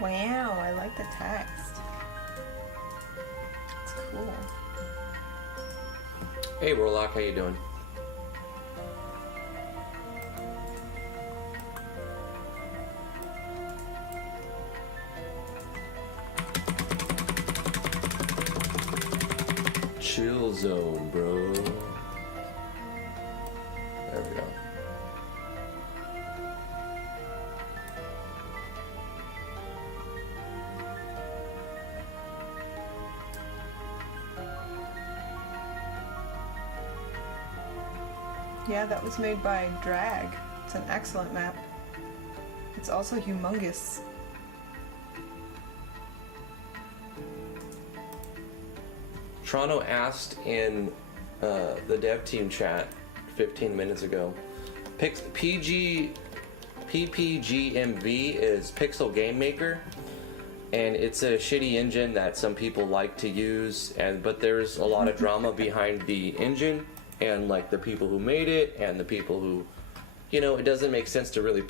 Wow, I like the text. It's cool. Hey, Warlock, how you doing? Chill zone, bro. There we go. Yeah, that was made by Drag. It's an excellent map. It's also humongous. Toronto asked in the dev team chat 15 minutes ago. PPGMV is Pixel Game Maker, and it's a shitty engine that some people like to use, but there's a lot of drama behind the engine and like the people who made it and the people who, you know, it doesn't make sense to really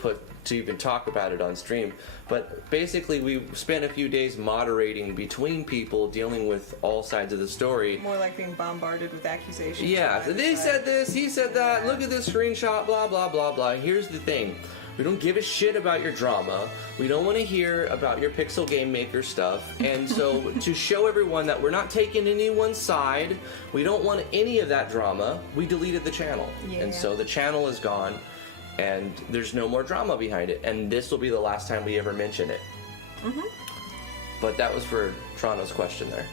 to even talk about it on stream. But basically we spent a few days moderating between people, dealing with all sides of the story. More like being bombarded with accusations. Yeah, they said this, he said that, look at this screenshot, blah, blah, blah, blah. Here's the thing. We don't give a shit about your drama. We don't want to hear about your Pixel Game Maker stuff. And so to show everyone that we're not taking anyone's side, we don't want any of that drama, we deleted the channel. Yeah. And so the channel is gone, and there's no more drama behind it. And this will be the last time we ever mention it. Mm-hmm. But that was for Toronto's question there.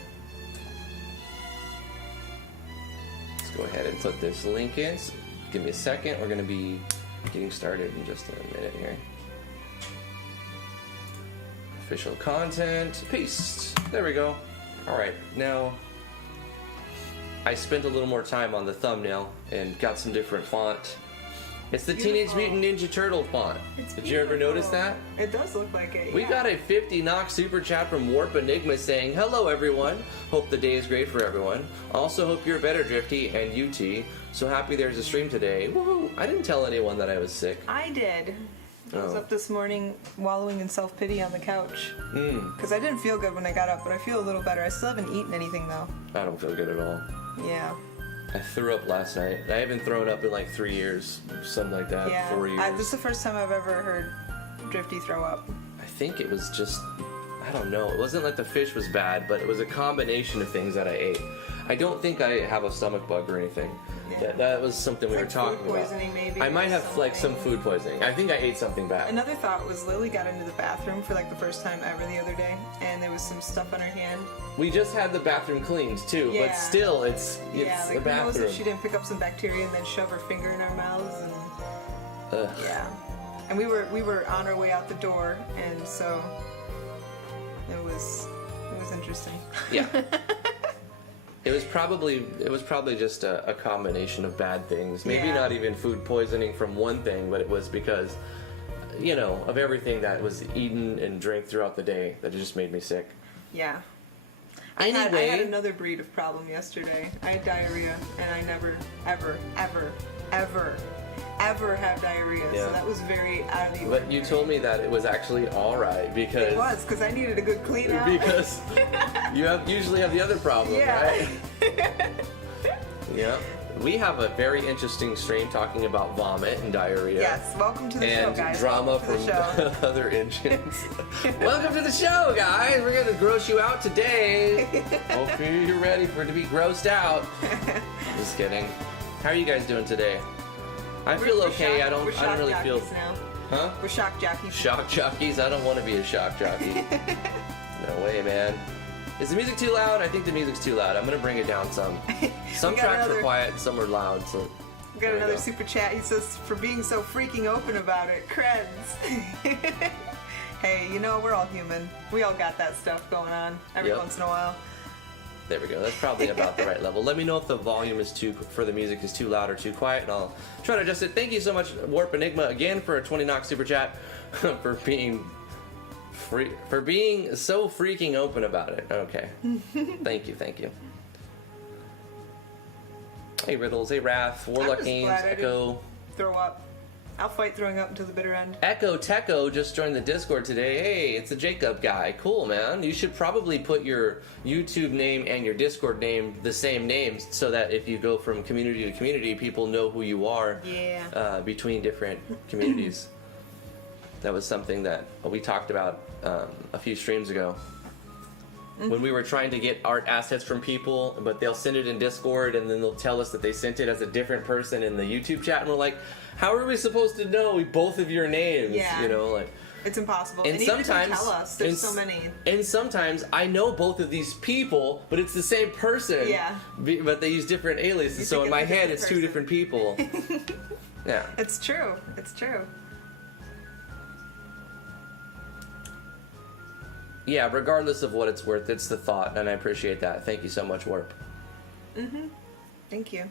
Let's go ahead and put this link in. So give me a second. We're going to be getting started in just a minute here. Official content, paste. There we go. All right, now I spent a little more time on the thumbnail and got some different font. It's the Beautiful. Teenage Mutant Ninja Turtle font. It's Did you ever notice that? It does look like it. We yeah. got a 50 Nox super chat from Warp Enigma saying, hello everyone, hope the day is great for everyone. Also hope you're better, Drifty and UT. So happy there's a stream today. Woohoo! I didn't tell anyone that I was sick. I did. I was Oh. up this morning wallowing in self-pity on the couch. Mm, Because I didn't feel good when I got up, but I feel a little better. I still haven't eaten anything though. I don't feel good at all. Yeah. I threw up last night. I haven't thrown up in like 3 years, something like that, Yeah. 4 years. This is the first time I've ever heard Drifty throw up. I think it was just, I don't know. It wasn't like the fish was bad, but it was a combination of things that I ate. I don't think I have a stomach bug or anything. Yeah. That was something we were It's talking like food poisoning, about. maybe, I might or have like some something. food poisoning. I think I ate something bad. Another thought was Lily got into the bathroom for like the first time ever the other day, and there was some stuff on her hand. We just had the bathroom cleaned too, Yeah. but still, it's Yeah, a like who knows bathroom. if she didn't pick up some bacteria and then shove her finger in our mouths and Ugh. yeah. And we were on our way out the door, and so it was interesting. Yeah. It was probably just a combination of bad things. Maybe Yeah. not even food poisoning from one thing, but it was because, you know, of everything that was eaten and drank throughout the day that it just made me sick. Yeah. I had Anyway. another breed of problem yesterday. I had diarrhea, and I never, ever, ever, ever, ever have diarrhea. Yeah. So that was very out of the But ordinary. you told me that it was actually all right because It was, because I needed a good clean out. because you usually have the other problem, Yeah. right? Yeah. We have a very interesting stream talking about vomit and diarrhea. Yes, welcome to the show, And guys. drama Welcome to the from show. other engines. Welcome to the show, guys. We're gonna gross you out today. Hopefully you're ready for it to be grossed out. Just kidding. How are you guys doing today? I feel We're okay. shock- I we're don't shock really feel. jockeys now. Huh? We're shock jockeys. Shock jockeys? I don't want to be a shock jockey. No way, man. Is the music too loud? I think the music's too loud. I'm gonna bring it down some. Some We got tracks are another- quiet, some are loud. So We got there we another go. super chat. He says, for being so freaking open about it, creds. Hey, you know, we're all human. We all got that stuff going on every Yep. once in a while. There we go. That's probably about the right level. Let me know if the volume is for the music is too loud or too quiet, and I'll try to adjust it. Thank you so much, Warp Enigma, again for a 20 knock super chat, for being so freaking open about it. Okay. Thank you. Hey Riddles, hey Wrath, Warlock Games, Echo. Throw up. I'll fight throwing up until the bitter end. Echo Techo just joined the Discord today. Hey, it's a Jacob guy. Cool, man. You should probably put your YouTube name and your Discord name the same names so that if you go from community to community, people know who you are. Yeah. Between different communities. That was something that we talked about a few streams ago. When we were trying to get art assets from people, but they'll send it in Discord and then they'll tell us that they sent it as a different person in the YouTube chat, and we're like, how are we supposed to know both of your names? Yeah. You know, like, it's impossible. and even sometimes if you tell us, there's so many. And sometimes I know both of these people, but it's the same person. Yeah. But they use different aliases, so in my head it's two different people. Yeah. It's true. It's true. Yeah, regardless of what it's worth, it's the thought, and I appreciate that. Thank you so much, Warp. Thank you.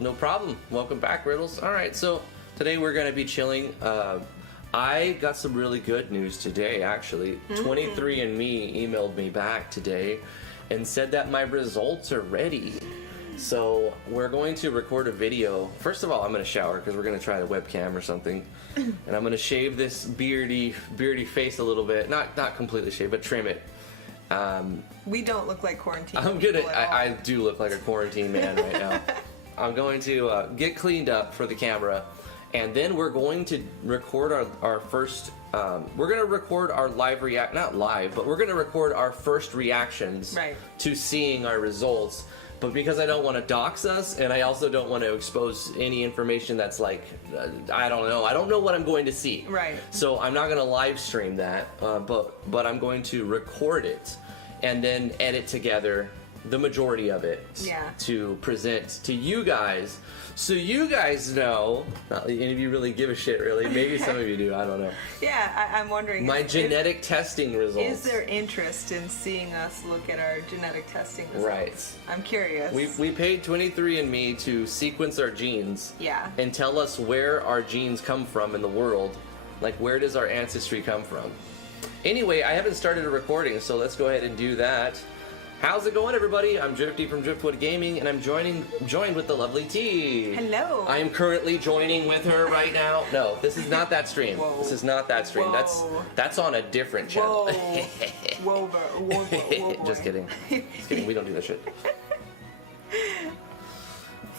No problem. Welcome back, Riddles. Alright, so today we're going to be chilling. I got some really good news today, actually. 23andMe emailed me back today and said that my results are ready. So we're going to record a video. First of all, I'm going to shower because we're going to try the webcam or something. And I'm going to shave this beardy face a little bit. Not completely shave, but trim it. We don't look like quarantine. I do look like a quarantine man right now. I'm going to get cleaned up for the camera, and then we're going to record our first. We're going to record our not live, but we're going to record our first reactions to seeing our results. But because I don't want to dox us, and I also don't want to expose any information that's like, I don't know what I'm going to see. Right. So I'm not going to live stream that, but I'm going to record it and then edit together the majority of it to present to you guys, so you guys know. Not any of you really give a shit, really. Maybe some of you do. I don't know. Yeah, I'm wondering. My genetic testing results. Is there interest in seeing us look at our genetic testing results? Right. I'm curious. We paid 23andMe to sequence our genes. Yeah. And tell us where our genes come from in the world. Like, where does our ancestry come from? Anyway, I haven't started a recording, so let's go ahead and do that. How's it going, everybody? I'm Drifty from Driftwood Gaming, and I'm joined with the lovely T. Hello. I am currently joining with her right now. No, this is not that stream. Whoa. This is not that stream. Whoa. That's on a different channel. Whoa. Just kidding. Just kidding. We don't do that shit.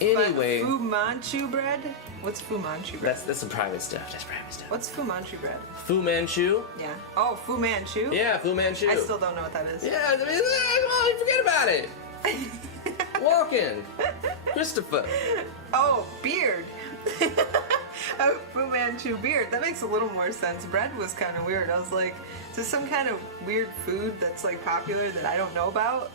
Anyway. Fu Manchu bread? What's Fu Manchu bread? That's some private stuff. That's private stuff. What's Fu Manchu bread? Fu Manchu? Yeah. Oh, Fu Manchu? Yeah, Fu Manchu. I still don't know what that is. Yeah, I mean, well, forget about it. Walking. Christopher. Oh, beard. Oh, Fu Manchu beard. That makes a little more sense. Bread was kind of weird. I was like, is this some kind of weird food that's like popular that I don't know about?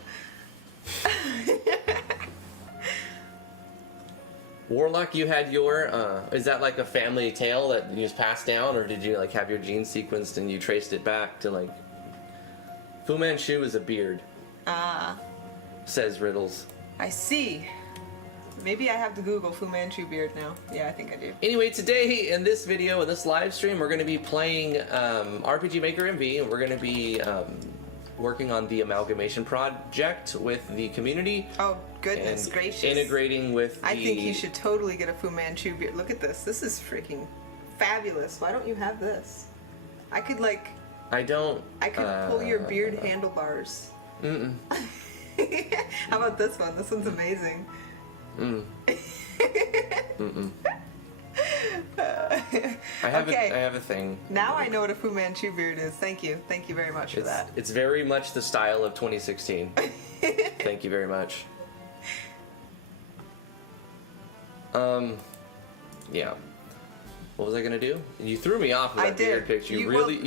Warlock, you had your, is that like a family tale that you just passed down, or did you like have your genes sequenced and you traced it back to like... Fu Manchu is a beard. Says Riddles. I see. Maybe I have to Google Fu Manchu beard now. Yeah, I think I do. Anyway, today in this video, in this live stream, we're going to be playing RPG Maker MV, and we're going to be working on the Amalgamation project with the community. Oh, goodness gracious. Integrating with the... I think you should totally get a Fu Manchu beard. Look at this. This is freaking fabulous. Why don't you have this? I could like... I could pull your beard handlebars. How about this one? This one's amazing. I have a thing. Now I know what a Fu Manchu beard is. Thank you. Thank you very much for that. It's very much the style of 2016. Thank you very much. Yeah. What was I gonna do? You threw me off with that beard picture. You really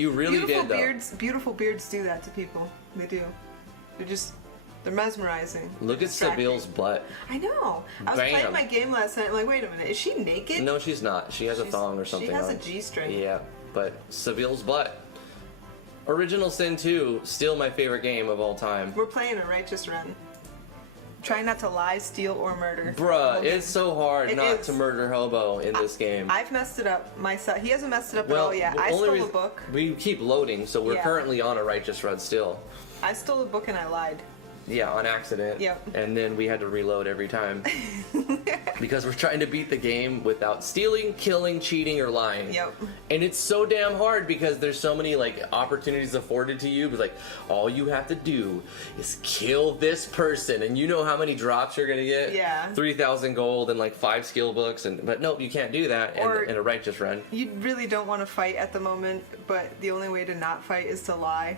did though. Beautiful beards do that to people. They do. They're mesmerizing. Look at Sabile's butt. I know. I was playing my game last night. I'm like, wait a minute, is she naked? No, she's not. She has a thong or something. She has a G-string. Yeah, but Sabile's butt. Original Sin 2, still my favorite game of all time. We're playing a righteous run. Try not to lie, steal, or murder. Bruh, it's so hard It not is. to murder Hobo in this game. I've messed it up myself. He hasn't messed it up at all yet. I only stole a book. We keep loading, so we're Yeah. currently on a righteous run still. I stole a book and I lied. Yeah, on accident. Yep. And then we had to reload every time. Because we're trying to beat the game without stealing, killing, cheating, or lying. Yep. And it's so damn hard because there's so many like opportunities afforded to you. But like, all you have to do is kill this person, and you know how many drops you're gonna get. Yeah. 3,000 gold and like 5 skill books, but nope, you can't do that Or- in a righteous run. You really don't want to fight at the moment, but the only way to not fight is to lie.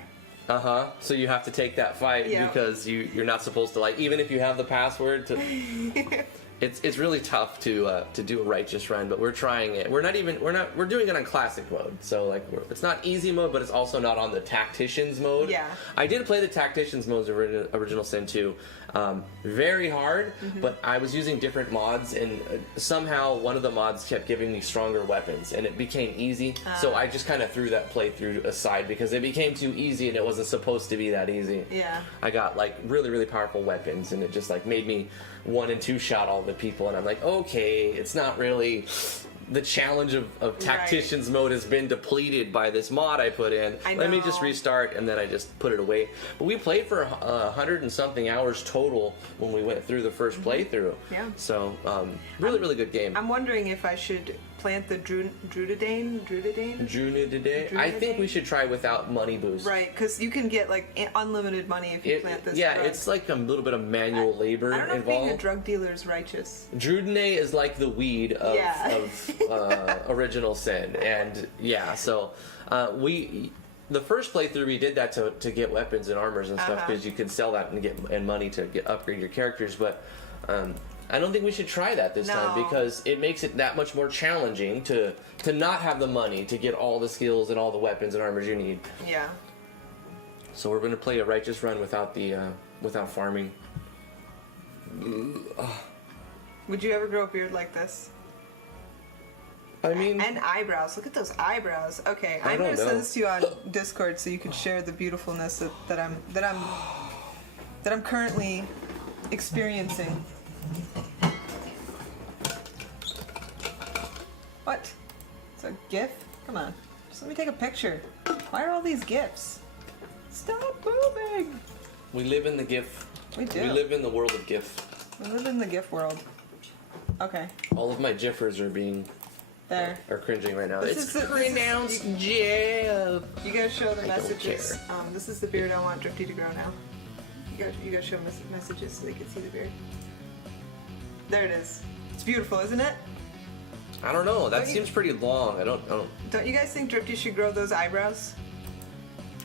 So you have to take that fight Yeah. because you're not supposed to like, even if you have the password to. It's really tough to do a righteous run, but we're trying it. We're doing it on classic mode. So like it's not easy mode, but it's also not on the tacticians mode. Yeah. I did play the tacticians modes original Sin 2. Very hard, but I was using different mods, and somehow one of the mods kept giving me stronger weapons, and it became easy. So I just kind of threw that playthrough aside because it became too easy, and it wasn't supposed to be that easy. Yeah. I got like really, really powerful weapons, and it just like made me 1 and 2 shot all the people, and I'm like, okay, it's not really. The challenge of tacticians mode has been depleted by this mod I put in. Let me just know. restart, and then I just put it away. But we played for 100 and something hours total when we went through the first playthrough. Yeah. So really good game. I'm wondering if I should plant the Drudidane? June today. I think we should try without money boost. Right, because you can get like unlimited money if you plant this drug. It's like a little bit of manual labor I don't know if being a involved. drug dealer is righteous. Drudene is like the weed of, Yeah. Original Sin, and yeah, so the first playthrough we did that to get weapons and armors and stuff because you can sell that and get money to upgrade your characters, but I don't think we should try that this time No. because it makes it that much more challenging to not have the money to get all the skills and all the weapons and armors you need. Yeah. So we're gonna play a righteous run without farming. Would you ever grow a beard like this? I mean, And eyebrows. Look at those eyebrows. Okay, I I'm don't gonna know. send this to you on Discord so you can share the beautifulness that I'm currently experiencing. What? It's a GIF? Come on. Just let me take a picture. Why are all these GIFs? Stop moving! we live in the GIF. We do. We live in the world of GIF. We live in the GIF world. Okay, All of my GIFers there. are cringing right now. This It's is the- pronounced GIF. You gotta show the I don't messages. care. This is the beard I want Drifty to grow now. You gotta show messages so they can see the beard. There it is. It's beautiful, isn't it? I don't know. That Don't you- seems pretty long. I don't. Don't you guys think Drifty should grow those eyebrows?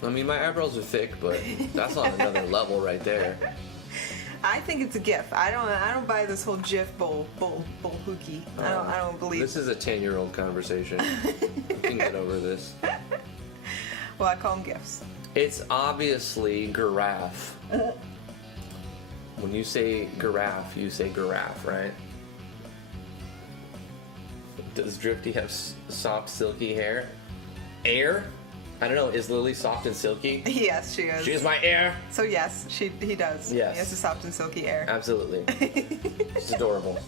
I mean, my eyebrows are thick, but that's on another level right there. I think it's a GIF. I don't buy this whole GIF bull hooky. I don't believe. This is a 10-year-old conversation. We can get over this. Well, I call them GIFs. It's obviously giraffe. When you say giraffe, you say giraffe, right? Does Drifty have soft, silky hair? Air? I don't know. Is Lily soft and silky? Yes, she is. She is my air. So yes, he does. Yes. He has a soft and silky air. Absolutely. It's adorable.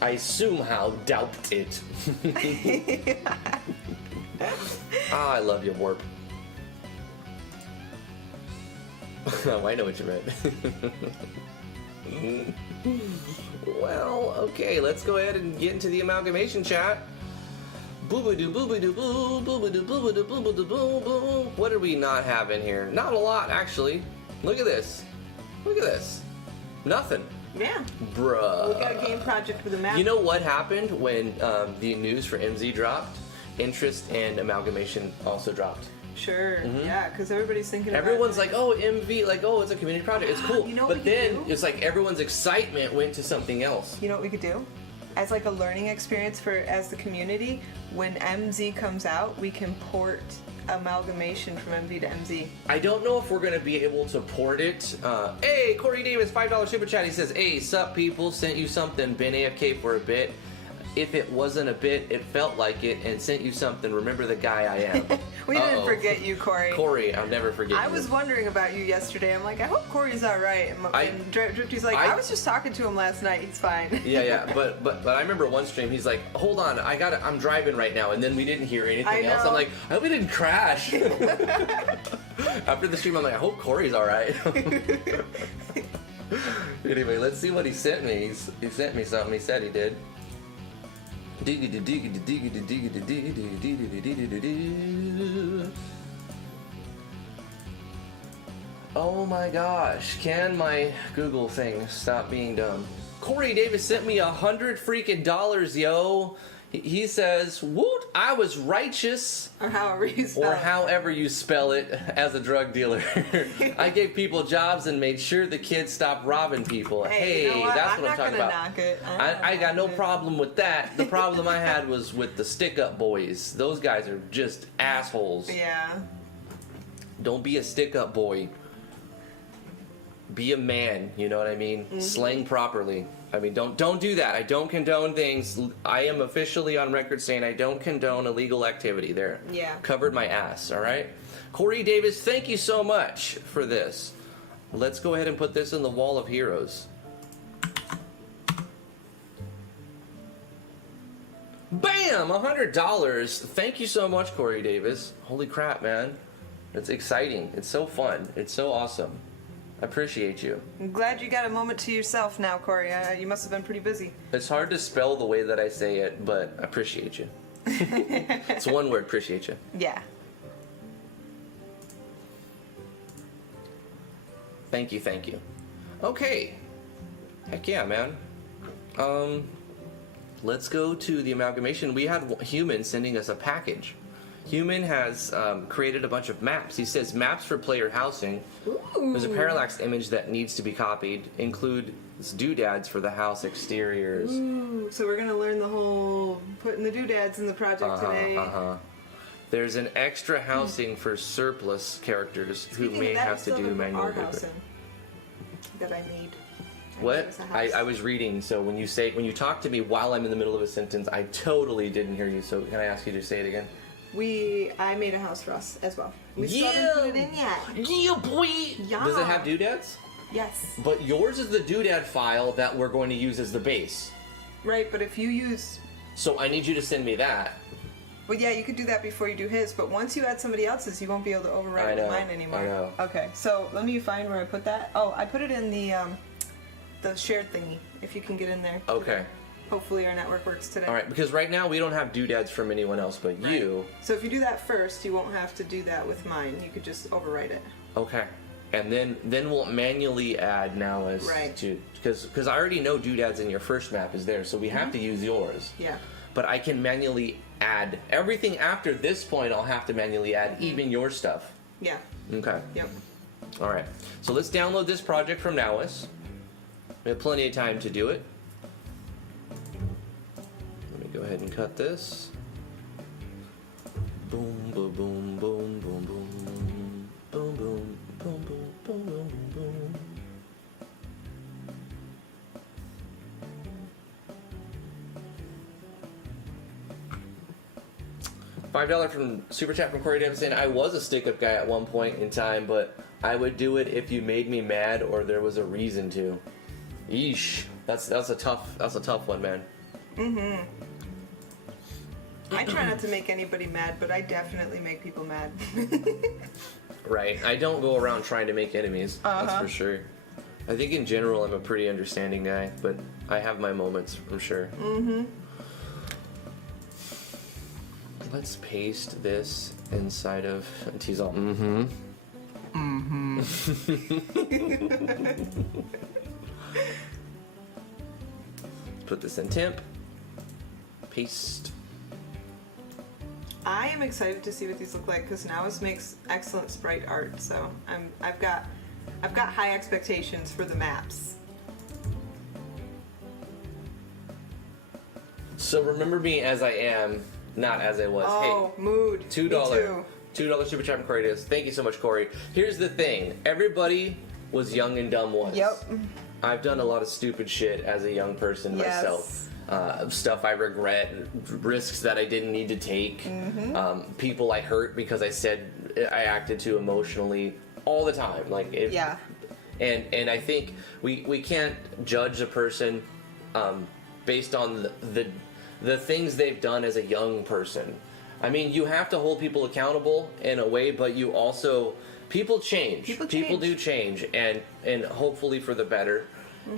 I assume how doubt it. I love you, Warp. Oh, I know what you meant. Well, okay, let's go ahead and get into the amalgamation chat. Boobadoo, boobadoo, boo, boobadoo, boobadoo, boobadoo, boo, boo. What do we not have in here? Not a lot, actually. Look at this. Look at this. Nothing. Yeah. Bruh. We got a game project with a map. You know what happened when the news for MZ dropped? Interest and amalgamation also dropped. Sure. Yeah, because everybody's thinking about Everyone's like, oh, MV, like, oh, it's a community project. It's cool. You know what but we could then do? it's like everyone's excitement went to something else. You know what we could do? As like a learning experience as the community, when MZ comes out, we can port amalgamation from MV to MZ. I don't know if we're going to be able to port it. Hey, Corey Davis, $5 super chat. He says, hey, sup, people, sent you something. Been AFK for a bit. if it wasn't a bit, it felt like it, and sent you something. Remember the guy I am. We didn't forget you, Corey. Corey, I'll never forget you. I was wondering about you yesterday. I'm like, I hope Corey's all right. And Drifty's like, I was just talking to him last night. He's fine. Yeah. But I remember one stream. He's like, hold on, I'm driving right now, and then we didn't hear anything else. I'm like, I hope we didn't crash. After the stream, I'm like, I hope Corey's all right. Anyway, let's see what he sent me. He sent me something. He said he did. Oh my gosh, can my Google thing stop being dumb? Corey Davis sent me $100 freaking dollars, yo. He says, woot, I was righteous. Or however you spell it. Or however you spell it as a drug dealer. I gave people jobs and made sure the kids stopped robbing people. Hey, you know what? That's what I'm talking about. Knock it. I got no problem with that. The problem I had was with the stick-up boys. Those guys are just assholes. Yeah. Don't be a stick-up boy. Be a man, you know what I mean? Mm-hmm. Slang properly. I mean, don't do that. I don't condone things. I am officially on record saying I don't condone illegal activity there. Yeah. Covered my ass, all right? Corey Davis, thank you so much for this. Let's go ahead and put this in the Wall of Heroes. Bam! $100. Thank you so much, Corey Davis. Holy crap, man. It's exciting. It's so fun. It's so awesome. I appreciate you. I'm glad you got a moment to yourself now, Corey. You must have been pretty busy. It's hard to spell the way that I say it, but I appreciate you. It's one word, appreciate you. Yeah. Thank you. Okay. Heck yeah, man. Let's go to the amalgamation. We had Human sending us a package. Human has created a bunch of maps. He says maps for player housing. Ooh. There's a parallax image that needs to be copied. Include doodads for the house exteriors. Ooh, so we're going to learn the whole putting the doodads in the project today. There's an extra housing for surplus characters who may have to do manual labor. That I need. What? I was reading, so when you talk to me while I'm in the middle of a sentence, I totally didn't hear you, so can I ask you to say it again? I made a house for us as well. We still haven't put it in yet. Yeah, boy! Yeah. Does it have doodads? Yes. But yours is the doodad file that we're going to use as the base. Right, but if you use... So I need you to send me that. Well, yeah, you could do that before you do his, but once you add somebody else's, you won't be able to override mine anymore. I know. Okay, so let me find where I put that. Oh, I put it in the shared thingy, if you can get in there. Okay. Hopefully our network works today. All right, because right now we don't have doodads from anyone else but you. So if you do that first, you won't have to do that with mine. You could just overwrite it. Okay. And then we'll manually add now as to because I already know doodads in your first map is there, so we have to use yours. Yeah. But I can manually add everything after this point. I'll have to manually add even your stuff. Yeah. Okay. Yep. All right. So let's download this project from Nowis. We have plenty of time to do it. Go ahead and cut this. Boom, boom, boom, boom, boom, boom, boom, boom, boom, boom, boom, boom, boom. $5 from Super Chat from Corey Davis saying, I was a stick-up guy at one point in time, but I would do it if you made me mad or there was a reason to. Yeesh. That's a tough one, man. Mm-hmm. I try not to make anybody mad, but I definitely make people mad. Right. I don't go around trying to make enemies. That's for sure. I think in general I'm a pretty understanding guy, but I have my moments, for sure. Mm-hmm. Let's paste this inside of T's all. Mm-hmm. Mm-hmm. Put this in temp. Paste. I am excited to see what these look like because Nowis makes excellent sprite art, so I've got high expectations for the maps. So remember me as I am, not as I was. Oh, hey, mood. $2 Super Chat from Corey Davis. Thank you so much, Corey. Here's the thing: everybody was young and dumb once. Yep. I've done a lot of stupid shit as a young person myself. stuff I regret, risks that I didn't need to take, people I hurt because I said I acted too emotionally all the time. Like Yeah. And I think we can't judge a person based on the things they've done as a young person. I mean, you have to hold people accountable in a way, but you also people change. People do change, and hopefully for the better.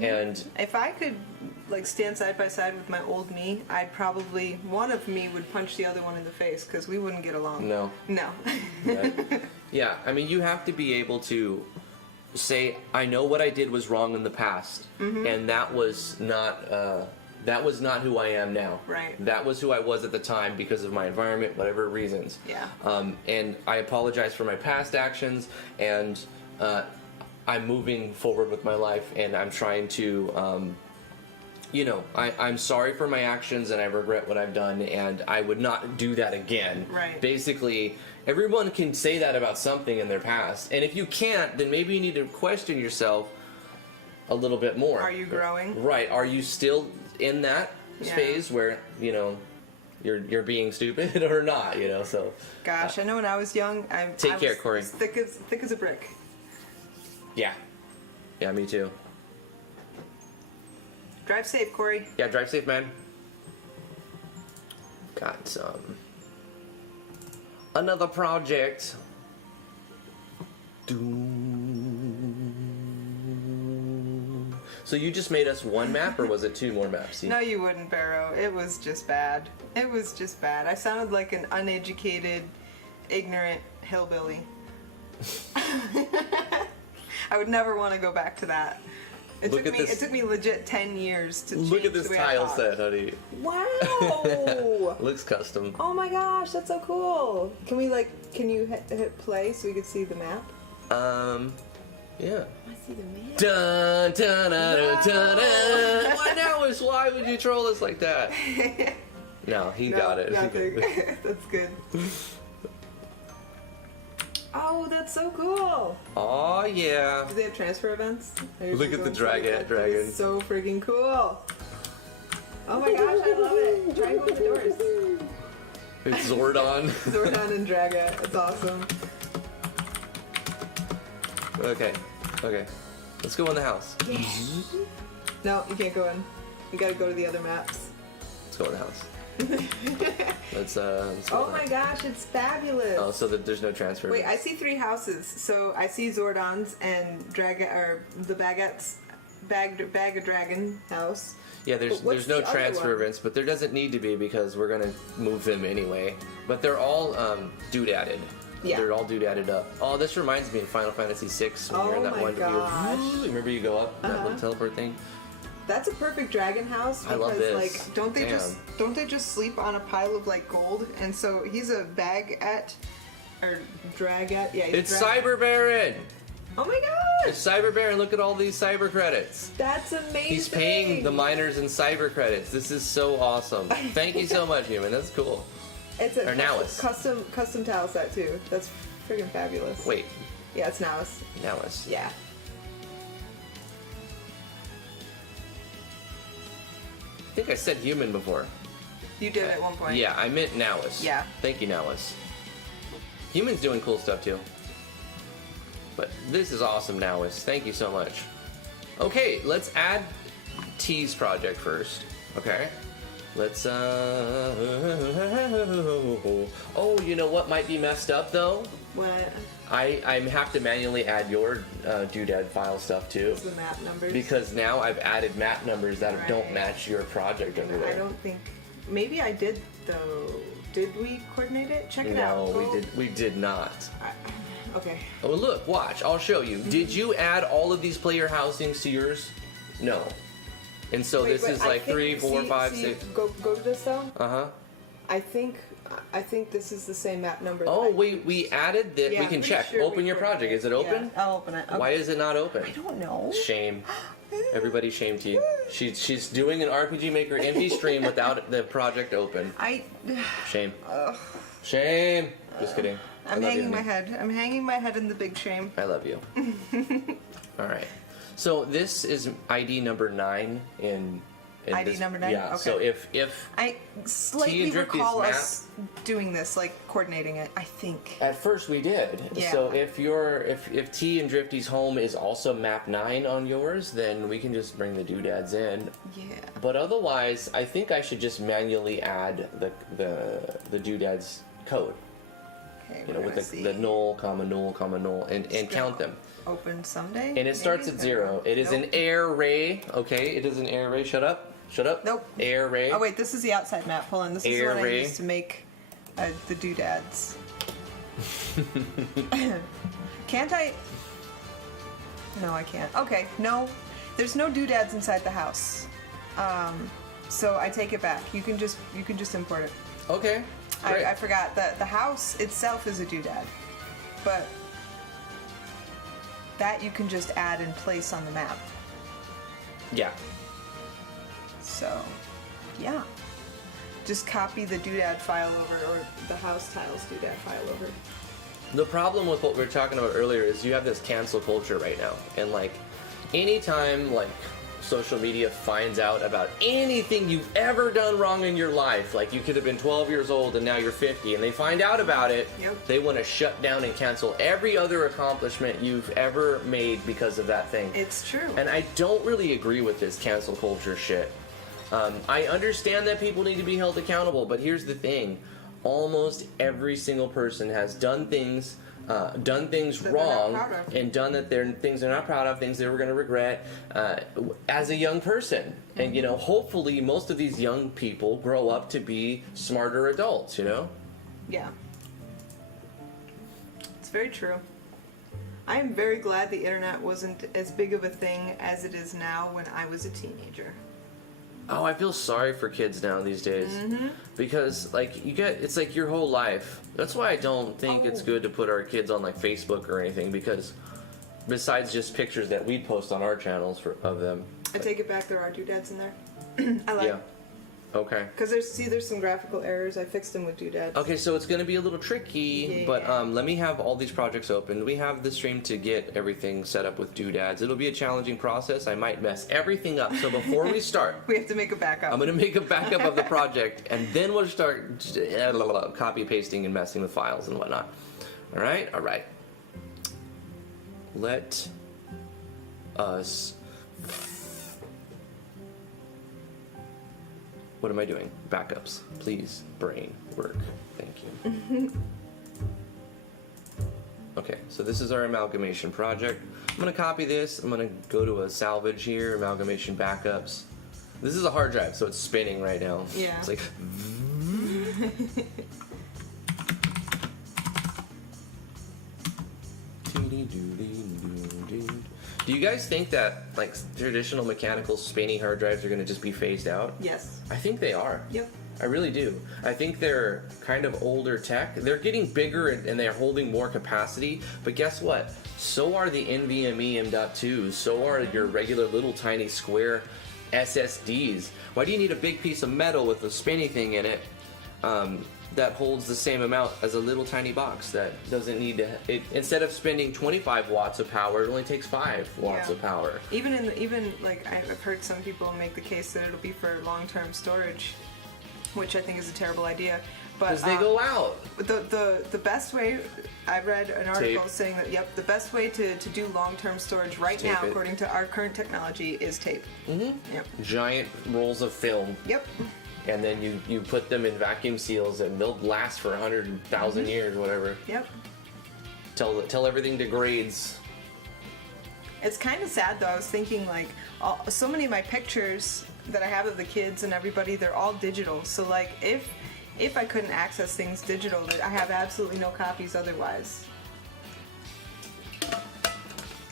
And if I could like stand side by side with my old me, I'd probably one of me would punch the other one in the face because we wouldn't get along. No. Yeah, I mean, you have to be able to say, I know what I did was wrong in the past, and that was not who I am now. Right. That was who I was at the time because of my environment, whatever reasons. Yeah. And I apologize for my past actions, and I'm moving forward with my life, and I'm trying to, I'm sorry for my actions, and I regret what I've done, and I would not do that again. Right. Basically, everyone can say that about something in their past, and if you can't, then maybe you need to question yourself a little bit more. Are you growing? Right. Are you still in that phase where, you're being stupid or not, so. Gosh, I know when I was young, I care, Corey. was thick as a brick. Yeah. Yeah, me too. Drive safe, Corey. Yeah, drive safe, man. Got another project. So you just made us one map, or was it two more maps? No, you wouldn't, Barrow. It was just bad. It was just bad. I sounded like an uneducated, ignorant hillbilly. I would never want to go back to that. It took me legit 10 years to change Look at this the way I tile talk. set, honey. Wow! Looks custom. Oh my gosh, that's so cool. Can you hit play so we can see the map? Yeah. I see the map. Dun dun dun dun dun. Dun. Why now? Why would you troll us like that? No, he got it. Nothing. That's good. Oh, that's so cool. Oh yeah. Do they have transfer events? Look at the dragon. That's so freaking cool. Oh my gosh, I love it. Try and go in the doors. It's Zordon. Zordon and Draga. It's awesome. Okay. Let's go in the house. No, you can't go in. You gotta go to the other maps. Let's go in the house. Let's go Oh my gosh, it's fabulous. Oh, so there's no transfer. Wait, I see 3 houses. So I see Zordon's and the Baguette's Bag of Dragon house. Yeah, there's no the other transfer one? events, but there doesn't need to be because we're gonna move them anyway. But they're all doodadded. Yeah. They're all doodadded up. Oh, this reminds me of Final Fantasy VI when you're in that my one. gosh. Remember you go up that little teleport thing. That's a perfect dragon house because I love this. like don't they just sleep on a pile of like gold? And so he's a Baguette or Dragette. Yeah, It's Cyber Baron. Oh my gosh! It's Cyber Baron. Look at all these cyber credits. That's amazing. He's paying the miners in cyber credits. This is so awesome. Thank you so much, human. That's cool. It's a Nowis. custom tile set too. That's freaking fabulous. Wait. Yeah, it's Nowis. Nowis. Yeah. I think I said human before. You did at one point. Yeah, I meant Nowis. Yeah. Thank you, Nowis. Human's doing cool stuff too. But this is awesome, Nowis. Thank you so much. Okay, let's add T's project first. Okay. Let's oh, you know what might be messed up though? What? I have to manually add your doodad file stuff too. It's the map numbers. Because now I've added map numbers that don't Right. match your project over there. I don't think. Maybe I did though. Did we coordinate it? Check it out. No, Go. we did not. Okay. Oh look, watch, I'll show you. Did you add all of these player housings to yours? No. And so Wait, this but is I like think- 3, 4, see- 5, see, 6. Go to this though. Uh-huh. I think this is the same map number. that Oh I wait, used. we added that. Yeah, we I'm can pretty check. sure Open we your project. Is it open? Yeah, I'll open it. Okay. Why is it not open? I don't know. Shame. Everybody shame T. She's doing an RPG Maker MV stream without the project open. Shame. Shame. Just kidding. I I'm love you, hanging my honey. head. I'm hanging my head in the big shame. I love you. All right. So this is ID number 9 in in ID number 9? Yeah. Okay. So if I T slightly and Drifty's recall map- us doing this, like coordinating it. I think. at first we did. Yeah. So if T and Drifty's home is also map 9 on yours, then we can just bring the doodads in. Yeah. But otherwise, I think I should just manually add the doodads code. Okay. You know, with the null, comma, null, comma, null, and count them. Open someday. And it starts at 0. It is Nope. an array. Okay, it is an array. Shut up. Shut up. Nope. Array. Oh wait, this is the outside map. Hold on, this is what I Array. used to make the doodads. Can't I? No, I can't. Okay, no, there's no doodads inside the house. So I take it back. You can just import it. Okay. Great. I forgot that the house itself is a doodad, but that you can just add and place on the map. Yeah. So, yeah. Just copy the doodad file over, or the house tiles doodad file over. The problem with what we were talking about earlier is you have this cancel culture right now, and like anytime like social media finds out about anything you've ever done wrong in your life, like you could have been 12 years old and now you're 50, and they find out about it, Yep. they want to shut down and cancel every other accomplishment you've ever made because of that thing. It's true. And I don't really agree with this cancel culture shit. I understand that people need to be held accountable, but here's the thing. Almost every single person has done things That they're not wrong proud of. and done things they're not proud of, things they were going to regret as a young person. And, you know, hopefully most of these young people grow up to be smarter adults, you know? Yeah. It's very true. I am very glad the internet wasn't as big of a thing as it is now when I was a teenager. Oh, I feel sorry for kids now these days. Because, like, it's like your whole life. That's why I don't think it's good to put our kids on, like, Facebook or anything, because besides just pictures that we'd post on our channels of them. I take it back, there are doodads in there. I like Yeah. Okay. because there's some graphical errors. I fixed them with doodads. Okay, so it's going to be a little tricky, but Yeah. let me have all these projects open. We have the stream to get everything set up with doodads. It'll be a challenging process. I might mess everything up. So before we start, We have to make a backup. I'm going to make a backup of the project, and then we'll start copy pasting and messing with files and whatnot. All right? All right. Let us... What am I doing? Backups. Please, brain, work. Thank you. Okay, so this is our amalgamation project. I'm going to copy this. I'm going to go to a salvage here, amalgamation backups. This is a hard drive, so it's spinning right now. Yeah. It's like... Do you guys think that like traditional mechanical spinny hard drives are going to just be phased out? Yes. I think they are. Yep. I really do. I think they're kind of older tech. They're getting bigger and they're holding more capacity. But guess what? So are the NVMe M.2s. So are your regular little tiny square SSDs. Why do you need a big piece of metal with a spinny thing in it that holds the same amount as a little tiny box that doesn't need to... instead of spending 25 watts of power, it only takes 5 watts Yeah. of power. Even like I've heard some people make the case that it'll be for long-term storage, which I think is a terrible idea. But Because they go out. the best way, I read an article Tape. saying that the best way to do long-term storage right Tape now, it. according to our current technology, is tape. Mm-hmm. Yep. Giant rolls of film. Yep. And then you put them in vacuum seals and they'll last for 100,000 years, whatever. Yep. Till everything degrades. It's kind of sad though. I was thinking like so many of my pictures that I have of the kids and everybody, they're all digital. So like if I couldn't access things digital, I have absolutely no copies otherwise.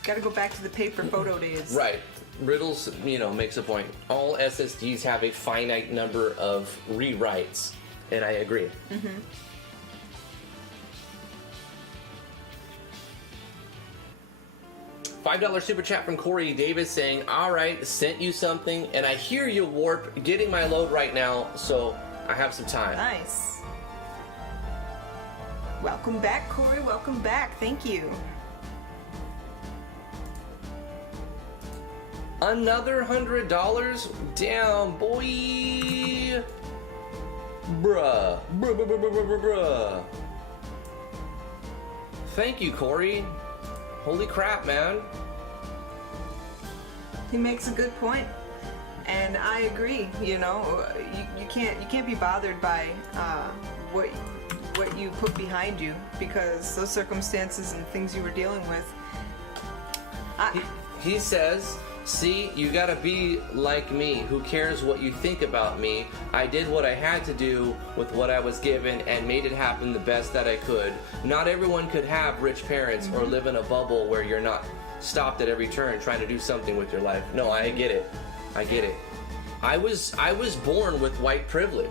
Got to go back to the paper photo days. Right. Riddles, makes a point. All SSDs have a finite number of rewrites, and I agree. Mm-hmm. $5 super chat from Corey Davis saying, all right, sent you something, and I hear you, Warp, getting my load right now, so I have some time. Nice. Welcome back, Corey. Welcome back. Thank you. Another $100? Damn, boy. Bruh. Bruh. Thank you, Corey. Holy crap, man. He makes a good point, and I agree. You know, you can't be bothered by what you put behind you, because those circumstances and things you were dealing with. He says, see, you gotta be like me. Who cares what you think about me? I did what I had to do with what I was given and made it happen the best that I could. Not everyone could have rich parents or live in a bubble where you're not stopped at every turn trying to do something with your life. No, I get it. I get it. I was born with white privilege,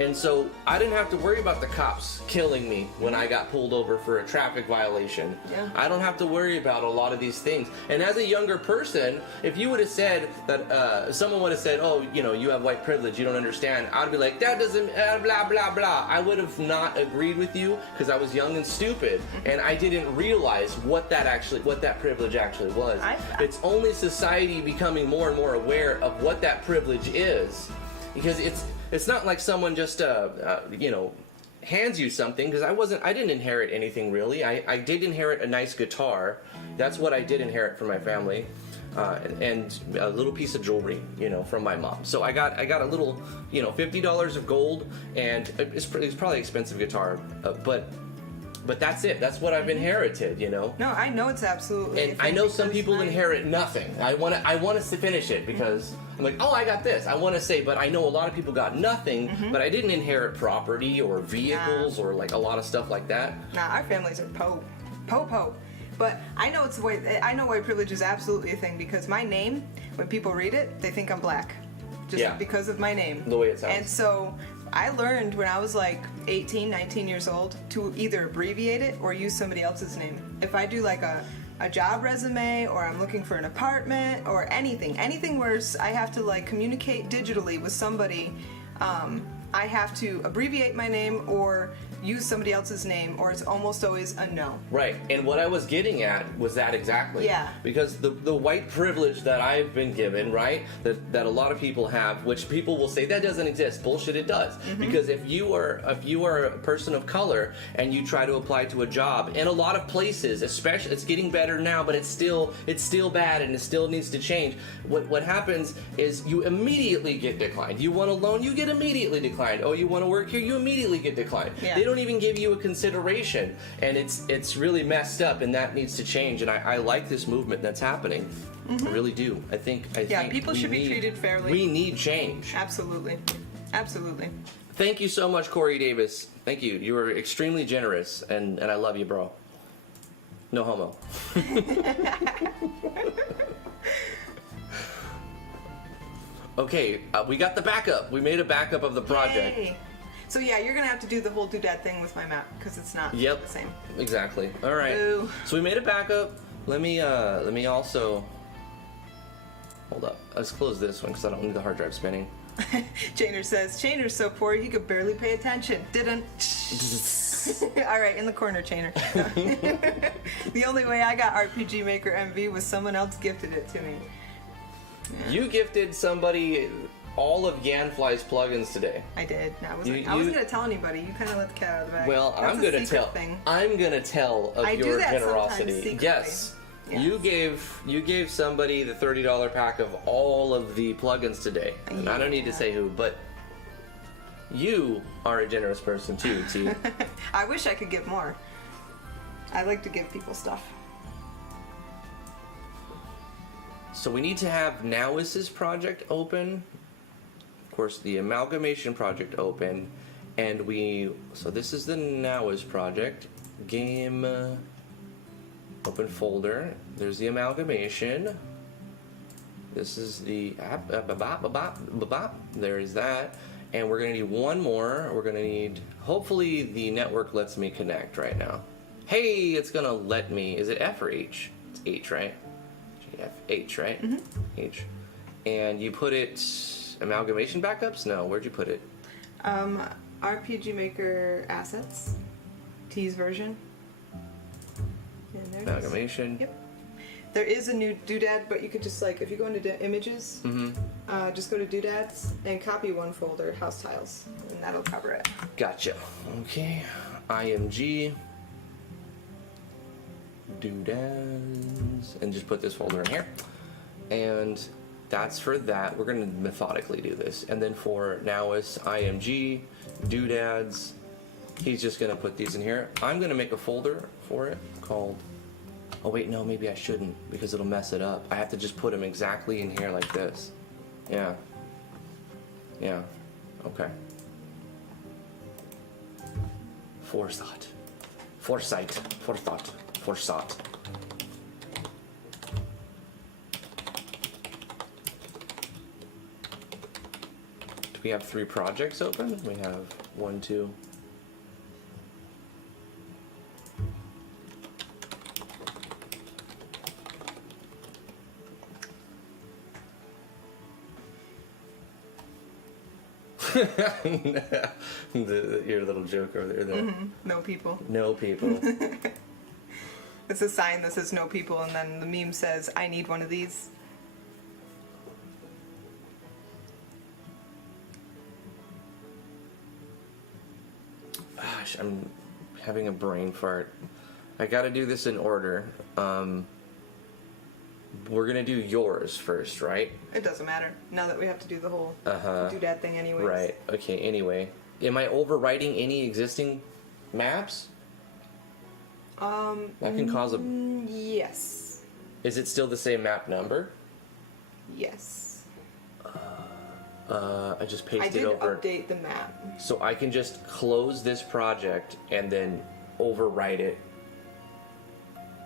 and so I didn't have to worry about the cops killing me when I got pulled over for a traffic violation. Yeah. I don't have to worry about a lot of these things. And as a younger person, if you would have said that, if someone would have said, "Oh, you know, you have white privilege, you don't understand," I'd be like, "That doesn't blah blah blah." I would have not agreed with you because I was young and stupid, and I didn't realize what that privilege actually was. It's only society becoming more and more aware of what that privilege is, because it's not like someone just hands you something, because I didn't inherit anything really. I did inherit a nice guitar. That's what I did inherit from my family, and a little piece of jewelry, from my mom. So I got a little, $50 of gold, and it's probably an expensive guitar, but that's it. That's what I've inherited, No, I know it's absolutely. And I know some people inherit nothing. I want to finish it because I'm like, oh, I got this. I want to say, but I know a lot of people got nothing, but I didn't inherit property or vehicles or like a lot of stuff like that. Nah, our families are po. But I know white privilege is absolutely a thing, because my name, when people read it, they think I'm black, just because of my name. The way it sounds. And so I learned when I was like 18, 19 years old to either abbreviate it or use somebody else's name. If I do like a job resume, or I'm looking for an apartment, or anything where I have to like communicate digitally with somebody, I have to abbreviate my name or use somebody else's name, or it's almost always a no. Right, and what I was getting at was that exactly. Yeah. Because the white privilege that I've been given, right, that a lot of people have, which people will say that doesn't exist. Bullshit, it does. Because if you are a person of color and you try to apply to a job in a lot of places, especially, it's getting better now, but it's still bad and it still needs to change. What happens is you immediately get declined. You want a loan, you get immediately declined. Oh, you want to work here, you immediately get declined. Yeah. They don't even give you a consideration, and it's really messed up, and that needs to change. And I like this movement that's happening. I really do. I think people should be treated fairly. We need change. Absolutely. Thank you so much, Corey Davis. Thank you. You were extremely generous, and I love you, bro. No homo. Okay, we got the backup. We made a backup of the project. Yay. So yeah, you're gonna have to do the whole doodad thing with my map, because it's not the same. Exactly. All right. Boo. So we made a backup. Let me also hold up. Let's close this one because I don't need the hard drive spinning. Chainer says Chainer's so poor he could barely pay attention. Didn't. All right, in the corner, Chainer. The only way I got RPG Maker MV was someone else gifted it to me. Yeah. You gifted somebody all of Yanfly's plugins today. I did. No, I wasn't gonna tell anybody. You kind of let the cat out of the bag. Well, I'm gonna tell of your generosity. Yes. You gave somebody the $30 pack of all of the plugins today. And I don't need to say who, but you are a generous person too, T. I wish I could give more. I like to give people stuff. So we need to have Nowis's project open. Of course, the Amalgamation project open. And so this is the Nowis project. Game, open folder. There's the Amalgamation. This is the, there is that. And we're gonna need one more. We're gonna need, hopefully the network lets me connect right now. Hey, it's gonna let me, is it F or H? It's H, right? H, right? H. And you put it Amalgamation backups? No, where'd you put it? RPG Maker assets, T's version. And there Amalgamation. Yep. There is a new doodad, but you could just like, if you go into images, just go to doodads and copy one folder, house tiles, and that'll cover it. Gotcha. Okay. IMG. Doodads. And just put this folder in here. And that's for that. We're going to methodically do this. And then for Nowist, IMG, doodads, he's just going to put these in here. I'm going to make a folder for it called... Oh wait, no, maybe I shouldn't because it'll mess it up. I have to just put them exactly in here like this. Yeah. Yeah. Okay. Forethought. Foresight. Forethought. Forethought. Do we have 3 projects open? We have 1, 2. Your little joke over there. No people. No people. It's a sign that says no people, and then the meme says, I need one of these. Gosh, I'm having a brain fart. I gotta do this in order. We're gonna do yours first, right? It doesn't matter, now that we have to do the whole doodad thing anyways. Right, okay, anyway. Am I overwriting any existing maps? That can cause a... Yes. Is it still the same map number? Yes. I just pasted I did over... update the map. So I can just close this project and then overwrite it.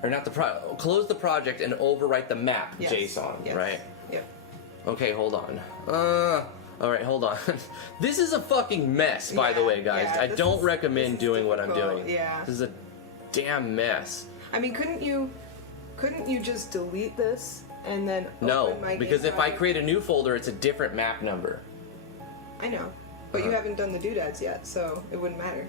Or not the close the project and overwrite the map JSON, right? Yep. Okay, hold on. Alright, hold on. This is a fucking mess, by the way, guys. I don't recommend doing what I'm doing. Yeah. This is a damn mess. I mean, couldn't you just delete this and then No, open my because game if I project? create a new folder, it's a different map number. I know. But you haven't done the doodads yet, so it wouldn't matter.